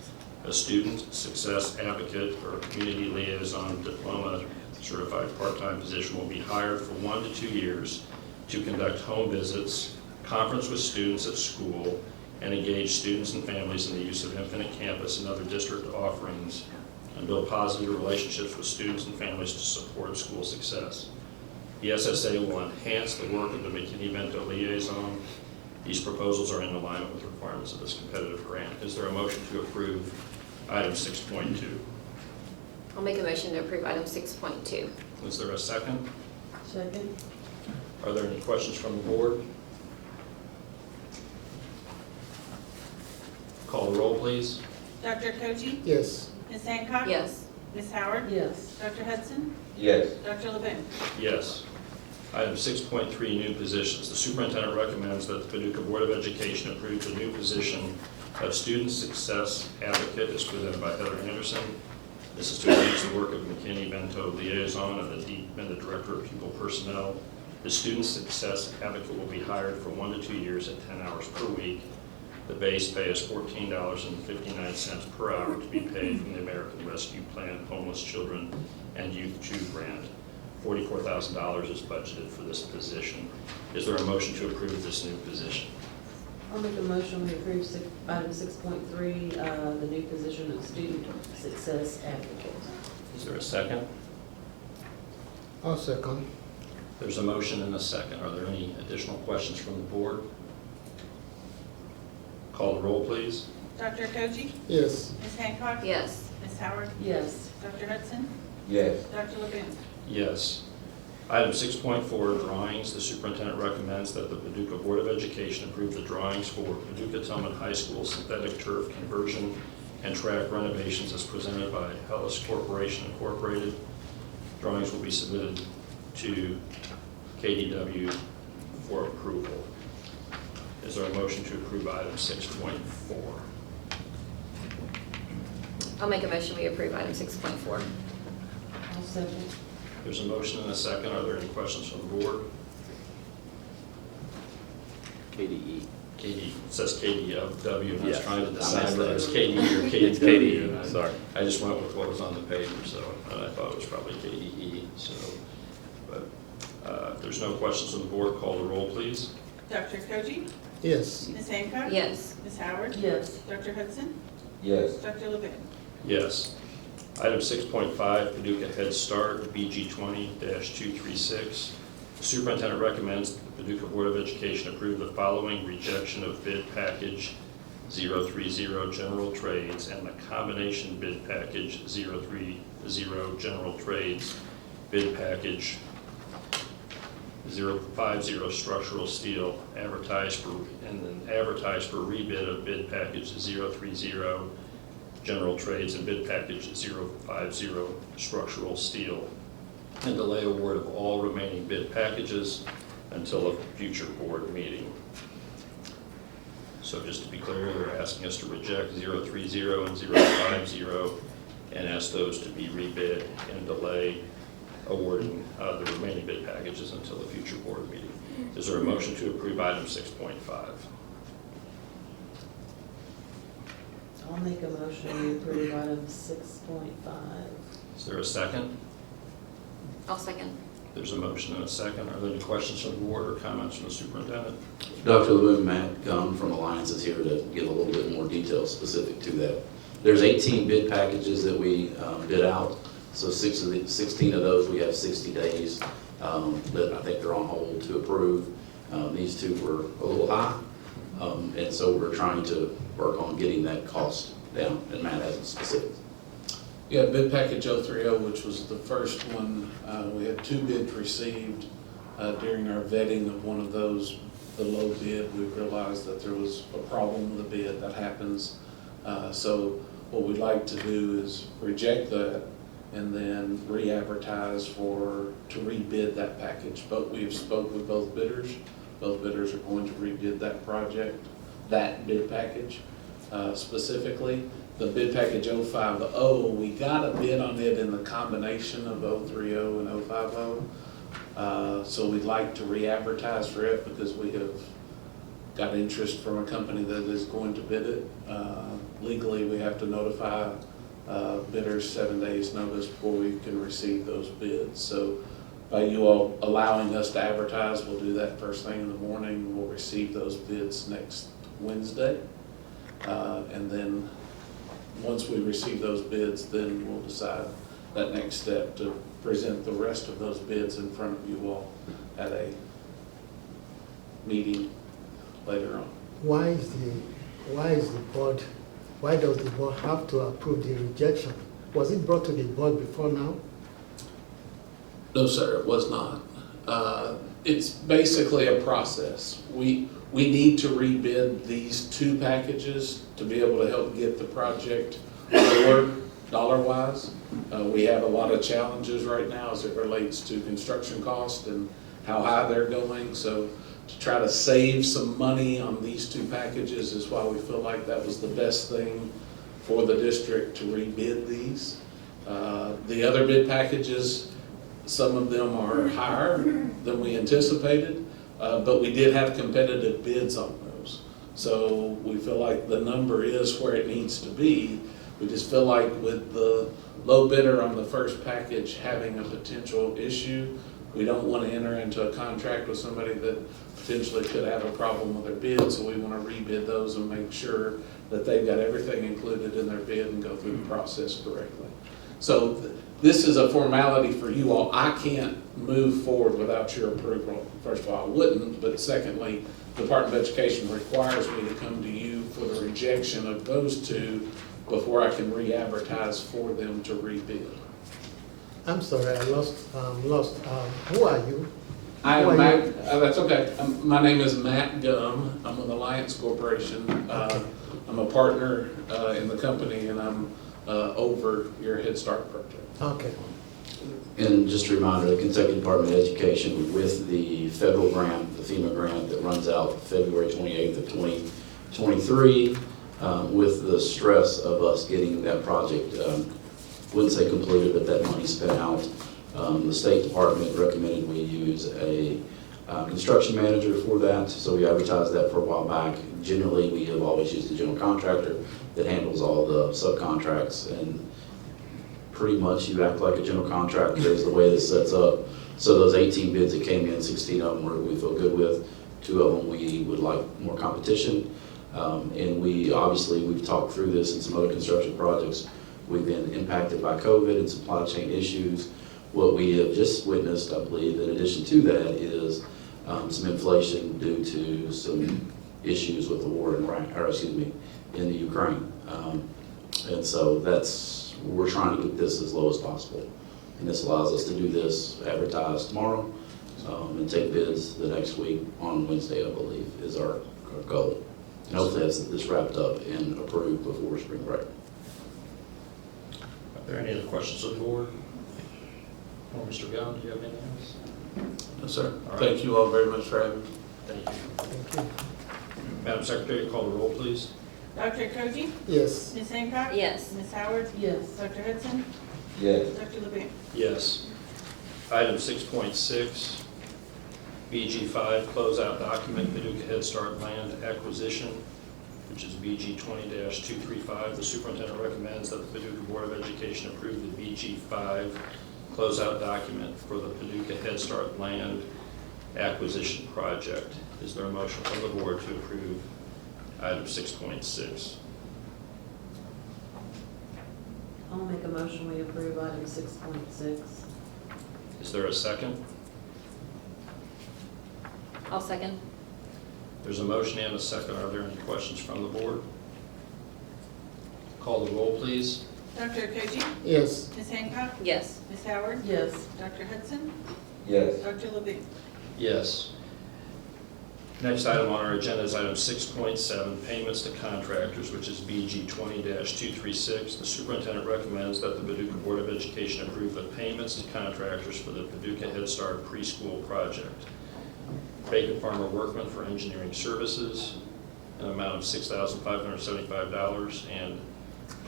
A student success advocate or community liaison diploma certified part-time position will be hired for 1 to 2 years to conduct home visits, conference with students at school, and engage students and families in the use of Infinite Campus and other district offerings, and build positive relationships with students and families to support school success. The SSA will enhance the work of the McKinney-Bento liaison. These proposals are in alignment with the requirements of this competitive grant. Is there a motion to approve item 6.2? I'll make a motion to approve item 6.2. Is there a second? Second. Are there any questions from the board? Call the roll, please. Dr. Koji? Yes. Ms. Hancock? Yes. Ms. Howard? Yes. Dr. Hudson? Yes. Dr. Levin? Yes. Item 6.3, new positions. The superintendent recommends that the Paducah Board of Education approve the new position of Student Success Advocate as presented by Heather Anderson. This is to enhance the work of McKinney-Bento liaison and the Director of Pupil Personnel. The Student Success Advocate will be hired for 1 to 2 years at 10 hours per week. The base pay is $14.59 per hour to be paid from the American Rescue Plan Homeless Children and Youth Jude Grant. $44,000 is budgeted for this position. Is there a motion to approve this new position? I'll make a motion we approve item 6.3, the new position of Student Success Advocate. Is there a second? I'll second. There's a motion and a second. Are there any additional questions from the board? Call the roll, please. Dr. Koji? Yes. Ms. Hancock? Yes. Ms. Howard? Yes. Dr. Hudson? Yes. Dr. Levin? Yes. Item 6.4, drawings. The superintendent recommends that the Paducah Board of Education approve the drawings for Paducah Tillman High School synthetic turf conversion and track renovations as presented by Hellas Corporation Incorporated. Drawings will be submitted to KDW for approval. Is there a motion to approve item 6.4? I'll make a motion, we approve item 6.4. I'll second. There's a motion and a second. Are there any questions from the board? KDE. KD, it says KDW, and I was Yes. trying to I decide missed whether that. it was KD or KDW. It's KDE, and sorry. I just went with what was on the paper, so I thought it was probably KDE, so. But if there's no questions from the board, call the roll, please. Dr. Koji? Yes. Ms. Hancock? Yes. Ms. Howard? Yes. Dr. Hudson? Yes. Dr. Levin? Yes. Item 6.5, Paducah Head Start, BG 20-236. The superintendent recommends that the Paducah Board of Education approve the following rejection of bid package 030 General Trades and the combination bid package 030 General Trades bid package 050 Structural Steel, advertised for rebid of bid package 030 General Trades and bid package 050 Structural Steel, and delay award of all remaining bid packages until a future board meeting. So just to be clear, they're asking us to reject 030 and 050 and ask those to be rebid and delay awarding the remaining bid packages until a future board meeting. Is there a motion to approve item 6.5? I'll make a motion, we approve item 6.5. Is there a second? I'll second. There's a motion and a second. Are there any questions from the board or comments from the superintendent? Dr. LeBoon, Matt Gunn from Alliance is here to give a little bit more detail specific to that. There's 18 bid packages that we bid out, so 16 of those we have 60 days that I think they're on hold to approve. These two were a little high, and so we're trying to work on getting that cost down, and Matt has a specific. Yeah, bid package 030, which was the first one, we had 2 bids received. During our vetting of one of those, the low bid, we realized that there was a problem with the bid. That happens. So what we'd like to do is reject that and then re-advertise to rebid that package. But we've spoke with both bidders. Both bidders are going to rebid that project, that bid package specifically. The bid package 050, we got a bid on it in the combination of 030 and 050. So we'd like to re-advertise for it because we have got interest from a company that is going to bid it. Legally, we have to notify bidders 7 days notice before we can receive those bids. So by you all allowing us to advertise, we'll do that first thing in the morning. We'll receive those bids next Wednesday. And then once we receive those bids, then we'll decide that next step to present the rest of those bids in front of you all at a meeting later on. Why does the board have to approve the rejection? Was it brought to the board before now? No, sir, it was not. It's basically a process. We need to rebid these 2 packages to be able to help get the project forward dollar-wise. We have a lot of challenges right now as it relates to construction cost and how high they're going. So to try to save some money on these 2 packages is why we feel like that was the best thing for the district to rebid these. The other bid packages, some of them are higher than we anticipated, but we did have competitive bids on those. So we feel like the number is where it needs to be. We just feel like with the low bidder on the first package having a potential issue, we don't want to enter into a contract with somebody that potentially could have a problem with their bid, so we want to rebid those and make sure that they've got everything included in their bid and go through the process correctly. So this is a formality for you all. I can't move forward without your approval. First of all, I wouldn't, but secondly, the Department of Education requires me to come to you for the rejection of those 2 before I can re-advertise for them to rebid. I'm sorry, I lost. Who are you? I Who am are Matt, you? that's okay. My name is Matt Gum. I'm with Alliance Corporation. I'm a partner in the company, and I'm over your Head Start project. Okay. And just a reminder, the Kentucky Department of Education, with the federal grant, the FEMA grant that runs out February 28th of 2023, with the stress of us getting that project, wouldn't say completed, but that money spent out, the State Department recommended we use a construction manager for that, so we advertised that for a while back. Generally, we have always used a general contractor that handles all the subcontracts, and pretty much you act like a general contractor is the way this sets up. So those 18 bids that came in, 16 of them we feel good with, 2 of them we would like more competition. And we've talked through this in some other construction projects. We've been impacted by COVID and supply chain issues. What we have just witnessed, I believe, in addition to that, is some inflation due to some issues with the war in the Ukraine. And so we're trying to get this as low as possible. And this allows us to do this, advertise tomorrow, and take bids the next week on Wednesday, I believe, is our goal. And hopefully have this wrapped up and approved before spring break. Are there any other questions of the board? Or Mr. Gum, do you have anything else? No, sir. All right. Thank you all very much for having me. Thank you. Madam Secretary, call the roll, please. Dr. Koji? Yes. Ms. Hancock? Yes. Ms. Howard? Yes. Dr. Hudson? Yes. Dr. Levine? Yes. Item 6.6, BG5, closeout document, Paducah Head Start land acquisition, which is BG 20-235. The superintendent recommends that the Paducah Board of Education approve the BG5 closeout document for the Paducah Head Start land acquisition project. Is there a motion from the board to approve item 6.6? I'll make a motion, we approve item 6.6. Is there a second? I'll second. There's a motion and a second. Are there any questions from the board? Call the roll, please. Dr. Koji? Yes. Ms. Hancock? Yes. Ms. Howard? Yes. Dr. Hudson? Yes. Dr. Levine? Yes. Next item on our agenda is item 6.7, payments to contractors, which is BG 20-236. The superintendent recommends that the Paducah Board of Education approve the payments to contractors for the Paducah Head Start preschool project. Bacon Farmer Workman for engineering services, an amount of $6,575 and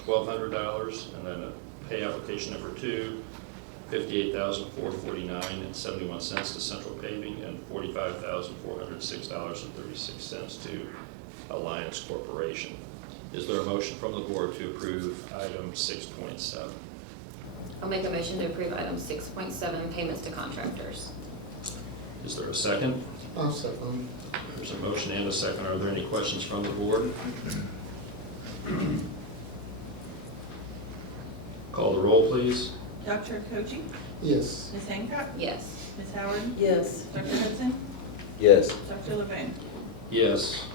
$1,200, and then a pay application number 2, $58,449.71 to Central Paving and $45,406.36 to Alliance Corporation. Is there a motion from the board to approve item 6.7? I'll make a motion to approve item 6.7, payments to contractors. Is there a second? I'll second. There's a motion and a second. Are there any questions from the board? Call the roll, please. Dr. Koji? Yes. Ms. Hancock? Yes. Ms. Howard? Yes. Dr. Hudson? Yes. Dr. Levine? Yes.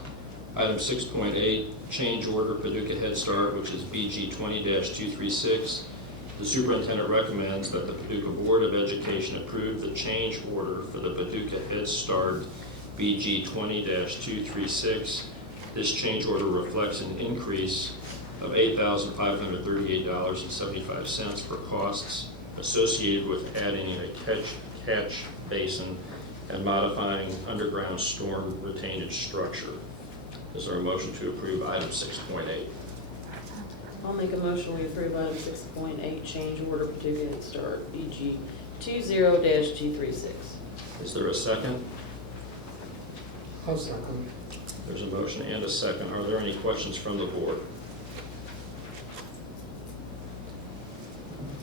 Item 6.8, change order Paducah Head Start, which is BG 20-236. The superintendent recommends that the Paducah Board of Education approve the change order for the Paducah Head Start BG 20-236. This change order reflects an increase of $8,538.75 for costs associated with adding in a catch basin and modifying underground storm retainage structure. Is there a motion to approve item 6.8? I'll make a motion, we approve item 6.8, change order Paducah Head Start, BG 20-236. Is there a second? I'll second. There's a motion and a second. Are there any questions from the board?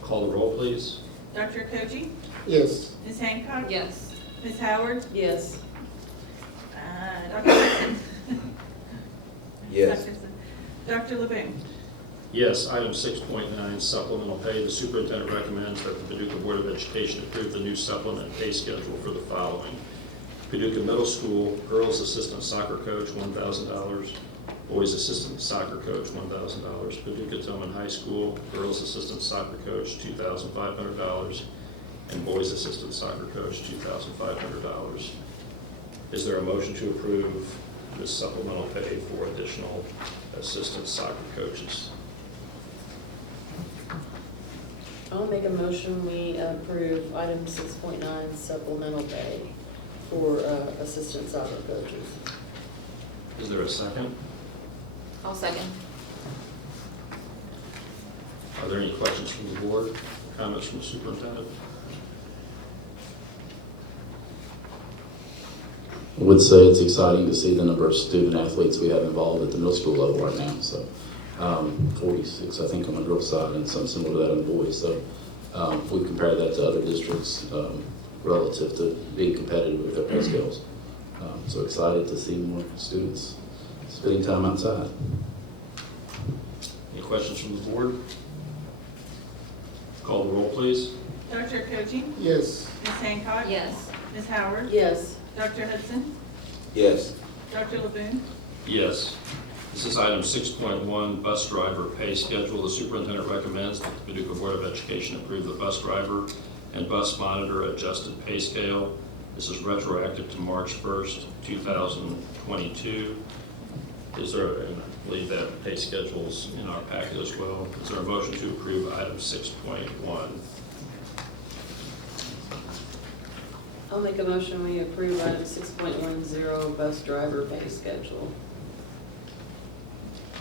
Call the roll, please. Dr. Koji? Yes. Ms. Hancock? Yes. Ms. Howard? Yes. Dr. Hudson? Yes. Dr. Levine? Yes. Item 6.9, supplemental pay. The superintendent recommends that the Paducah Board of Education approve the new supplement pay schedule for the following. Paducah Middle School, girls assistant soccer coach, $1,000. boys assistant soccer coach, $1,000. Paducah Tillman High School, girls assistant soccer coach, $2,500. And boys assistant soccer coach, $2,500. Is there a motion to approve this supplemental pay for additional assistant soccer coaches? I'll make a motion, we approve item 6.9 supplemental pay for assistant soccer coaches. Is there a second? I'll second. Are there any questions from the board? Comments from the superintendent? I would say it's exciting to see the number of student athletes we have involved at the middle school level right now. So 46, I think, on the girls' side, and some similar to that on the boys. So if we compare that to other districts relative to being competitive with their pay scales. So excited to see more students spending time outside. Any questions from the board? Call the roll, please. Dr. Koji? Yes. Ms. Hancock? Yes. Ms. Howard? Yes. Dr. Hudson? Yes. Dr. LeBoon? Yes. This is item 6.1, bus driver pay schedule. The superintendent recommends that the Paducah Board of Education approve the bus driver and bus monitor adjusted pay scale. This is retroactive to March 1st, 2022. Is there, and I believe that pay schedule's in our packet as well. Is there a motion to approve item 6.1? I'll make a motion, we approve item 6.10 bus driver pay schedule.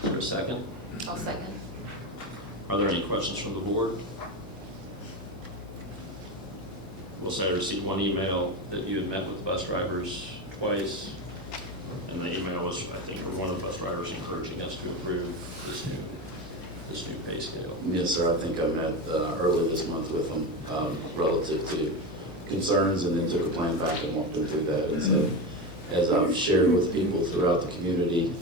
Is there a second? I'll second. Are there any questions from the board? We'll say I received one email that you had met with bus drivers twice, and the email was, I think, from one of the bus drivers encouraging us to approve this new pay scale. Yes, sir. I think I met early this month with them relative to concerns, and then took a plan back and walked them through that. And so, as I've shared with people throughout the community,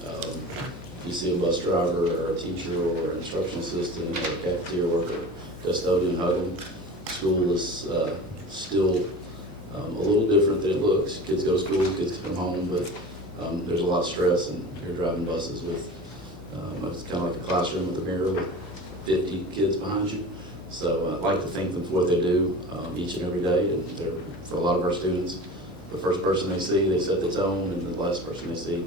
you see a bus driver or a teacher or an instructional assistant or a cafeteria worker, custodian, hug them. School is still a little different than it looks. Kids go to school, kids come home, but there's a lot of stress, and you're driving buses with, it's kind of like a classroom with a mirror with 50 kids behind you. So I'd like to thank them for what they do each and every day. And they're, for a lot of our students, the first person they see, they set the tone, and the last person they see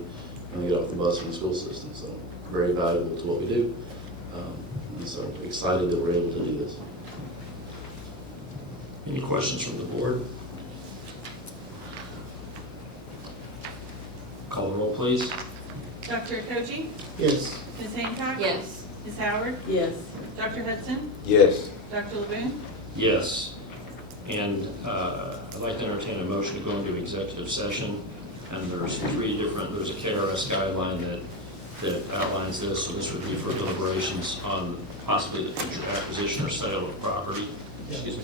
when they get off the bus from the school system. So very valuable to what we do. And so excited that we're able to do this. Any questions from the board? Call the roll, please. Dr. Koji? Yes. Ms. Hancock? Yes. Ms. Howard? Yes. Dr. Hudson? Yes. Dr. LeBoon? Yes. And I'd like to entertain a motion to go into executive session. And there's there's a KRS guideline that outlines this. So this would be for deliberations on possibly the future acquisition or sale of property. Excuse me.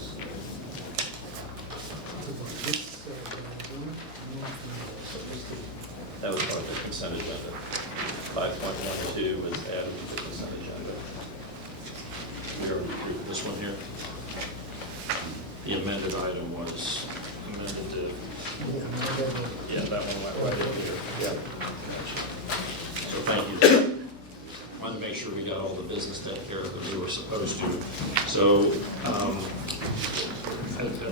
That was part of the consent agenda. 5.12 was added to the consent agenda. We already approved this one here. The amended item was amended to, yeah, that one went right in here. Yeah. So thank you. Wanted to make sure we got all the business taken care of that we were supposed to. So I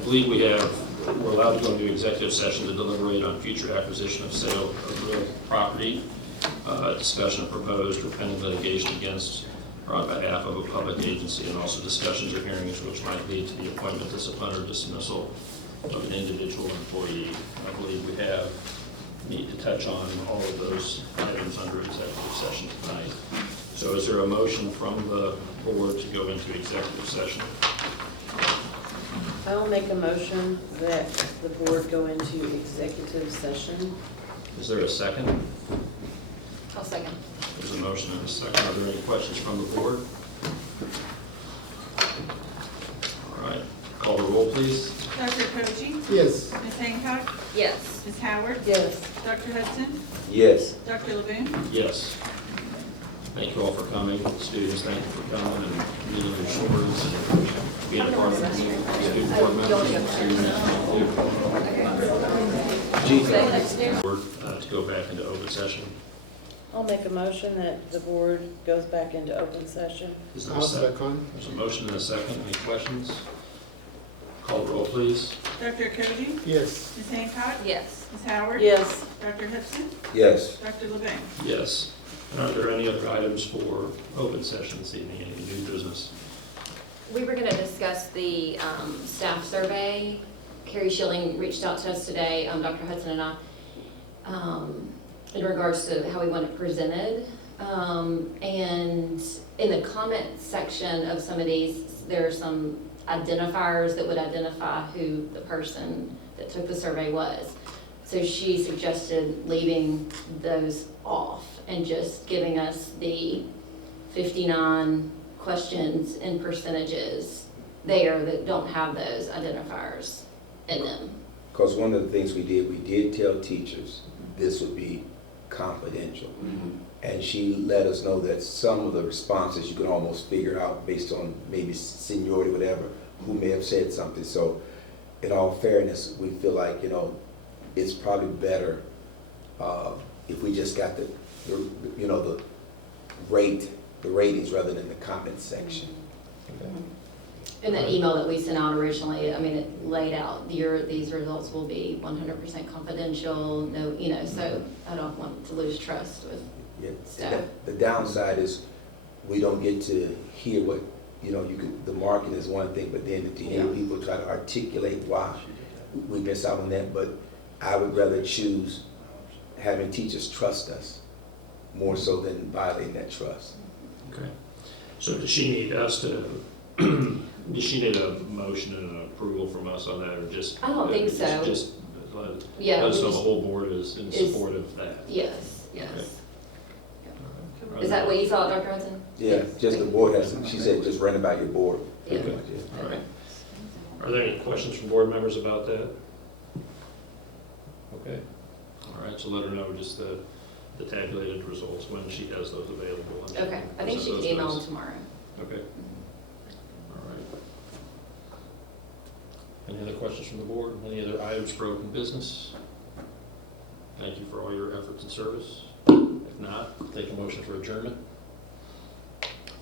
believe we're allowed to go into executive session to deliberate on future acquisition of sale of real property, discussion of proposed or pending litigation against or on behalf of a public agency, and also discussions or hearings which might lead to the appointment, discipline, or dismissal of an individual employee. I believe we need to touch on all of those items under executive session tonight. So is there a motion from the board to go into executive session? I'll make a motion that the board go into executive session. Is there a second? I'll second. There's a motion and a second. Are there any questions from the board? All right. Call the roll, please. Dr. Koji? Yes. Ms. Hancock? Yes. Ms. Howard? Yes. Dr. Hudson? Yes. Dr. LeBoon? Yes. Thank you all for coming. Students, thank you for coming and meeting your shores and being a part of the student board members. Board to go back into open session. I'll make a motion that the board goes back into open session. Is there a second? There's a motion and a second. Any questions? Call the roll, please. Dr. Cody? Yes. Ms. Hancock? Yes. Ms. Howard? Yes. Dr. Hudson? Yes. Dr. Levine? Yes. And are there any other items for open session this evening? Any new business? We were gonna discuss the staff survey. Carrie Schilling reached out to us today, Dr. Hudson and I, in regards to how we want it presented. And in the comment section of some of these, there are some identifiers that would identify who the person that took the survey was. So she suggested leaving those off and just giving us the 59 questions and percentages there that don't have those identifiers in them. Because one of the things we did tell teachers this would be confidential. And she let us know that some of the responses you can almost figure out based on maybe seniority, whatever, who may have said something. So in all fairness, we feel like, you know, it's probably better if we just got the ratings rather than the comment section. Okay. In that email that we sent out originally, I mean, it laid out these results will be 100% confidential, no, you know, so I don't want to lose trust with staff. The downside is we don't get to hear what, you know, the marking is one thing, but then to hear people try to articulate why we miss out on that. But I would rather choose having teachers trust us more so than violating that trust. Okay. So does she need us to, does she need a motion and an approval from us on that, or just? I don't think so. Just, Yeah. so the whole board is in support of that? Yes, yes. Okay. Yeah. Is that what you thought, Dr. Hudson? Yeah, just the board has, she said, just run it by your board. Yeah. Pretty much, yeah. All right. Are there any questions from board members about that? Okay. All right, so let her know just the tabulated results when she has those available. Okay, I think she can email them tomorrow. Okay. All right. Any other questions from the board? Any other items for open business? Thank you for all your efforts and service. If not, take a motion for adjournment.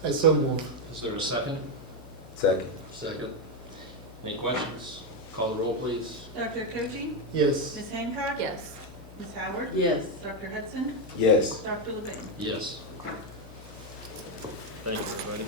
I so move. Is there a second? Second. Second. Any questions? Call the roll, please. Dr. Cody? Yes. Ms. Hancock? Yes. Ms. Howard? Yes. Dr. Hudson? Yes. Dr. Levine? Yes. Thank you, everybody.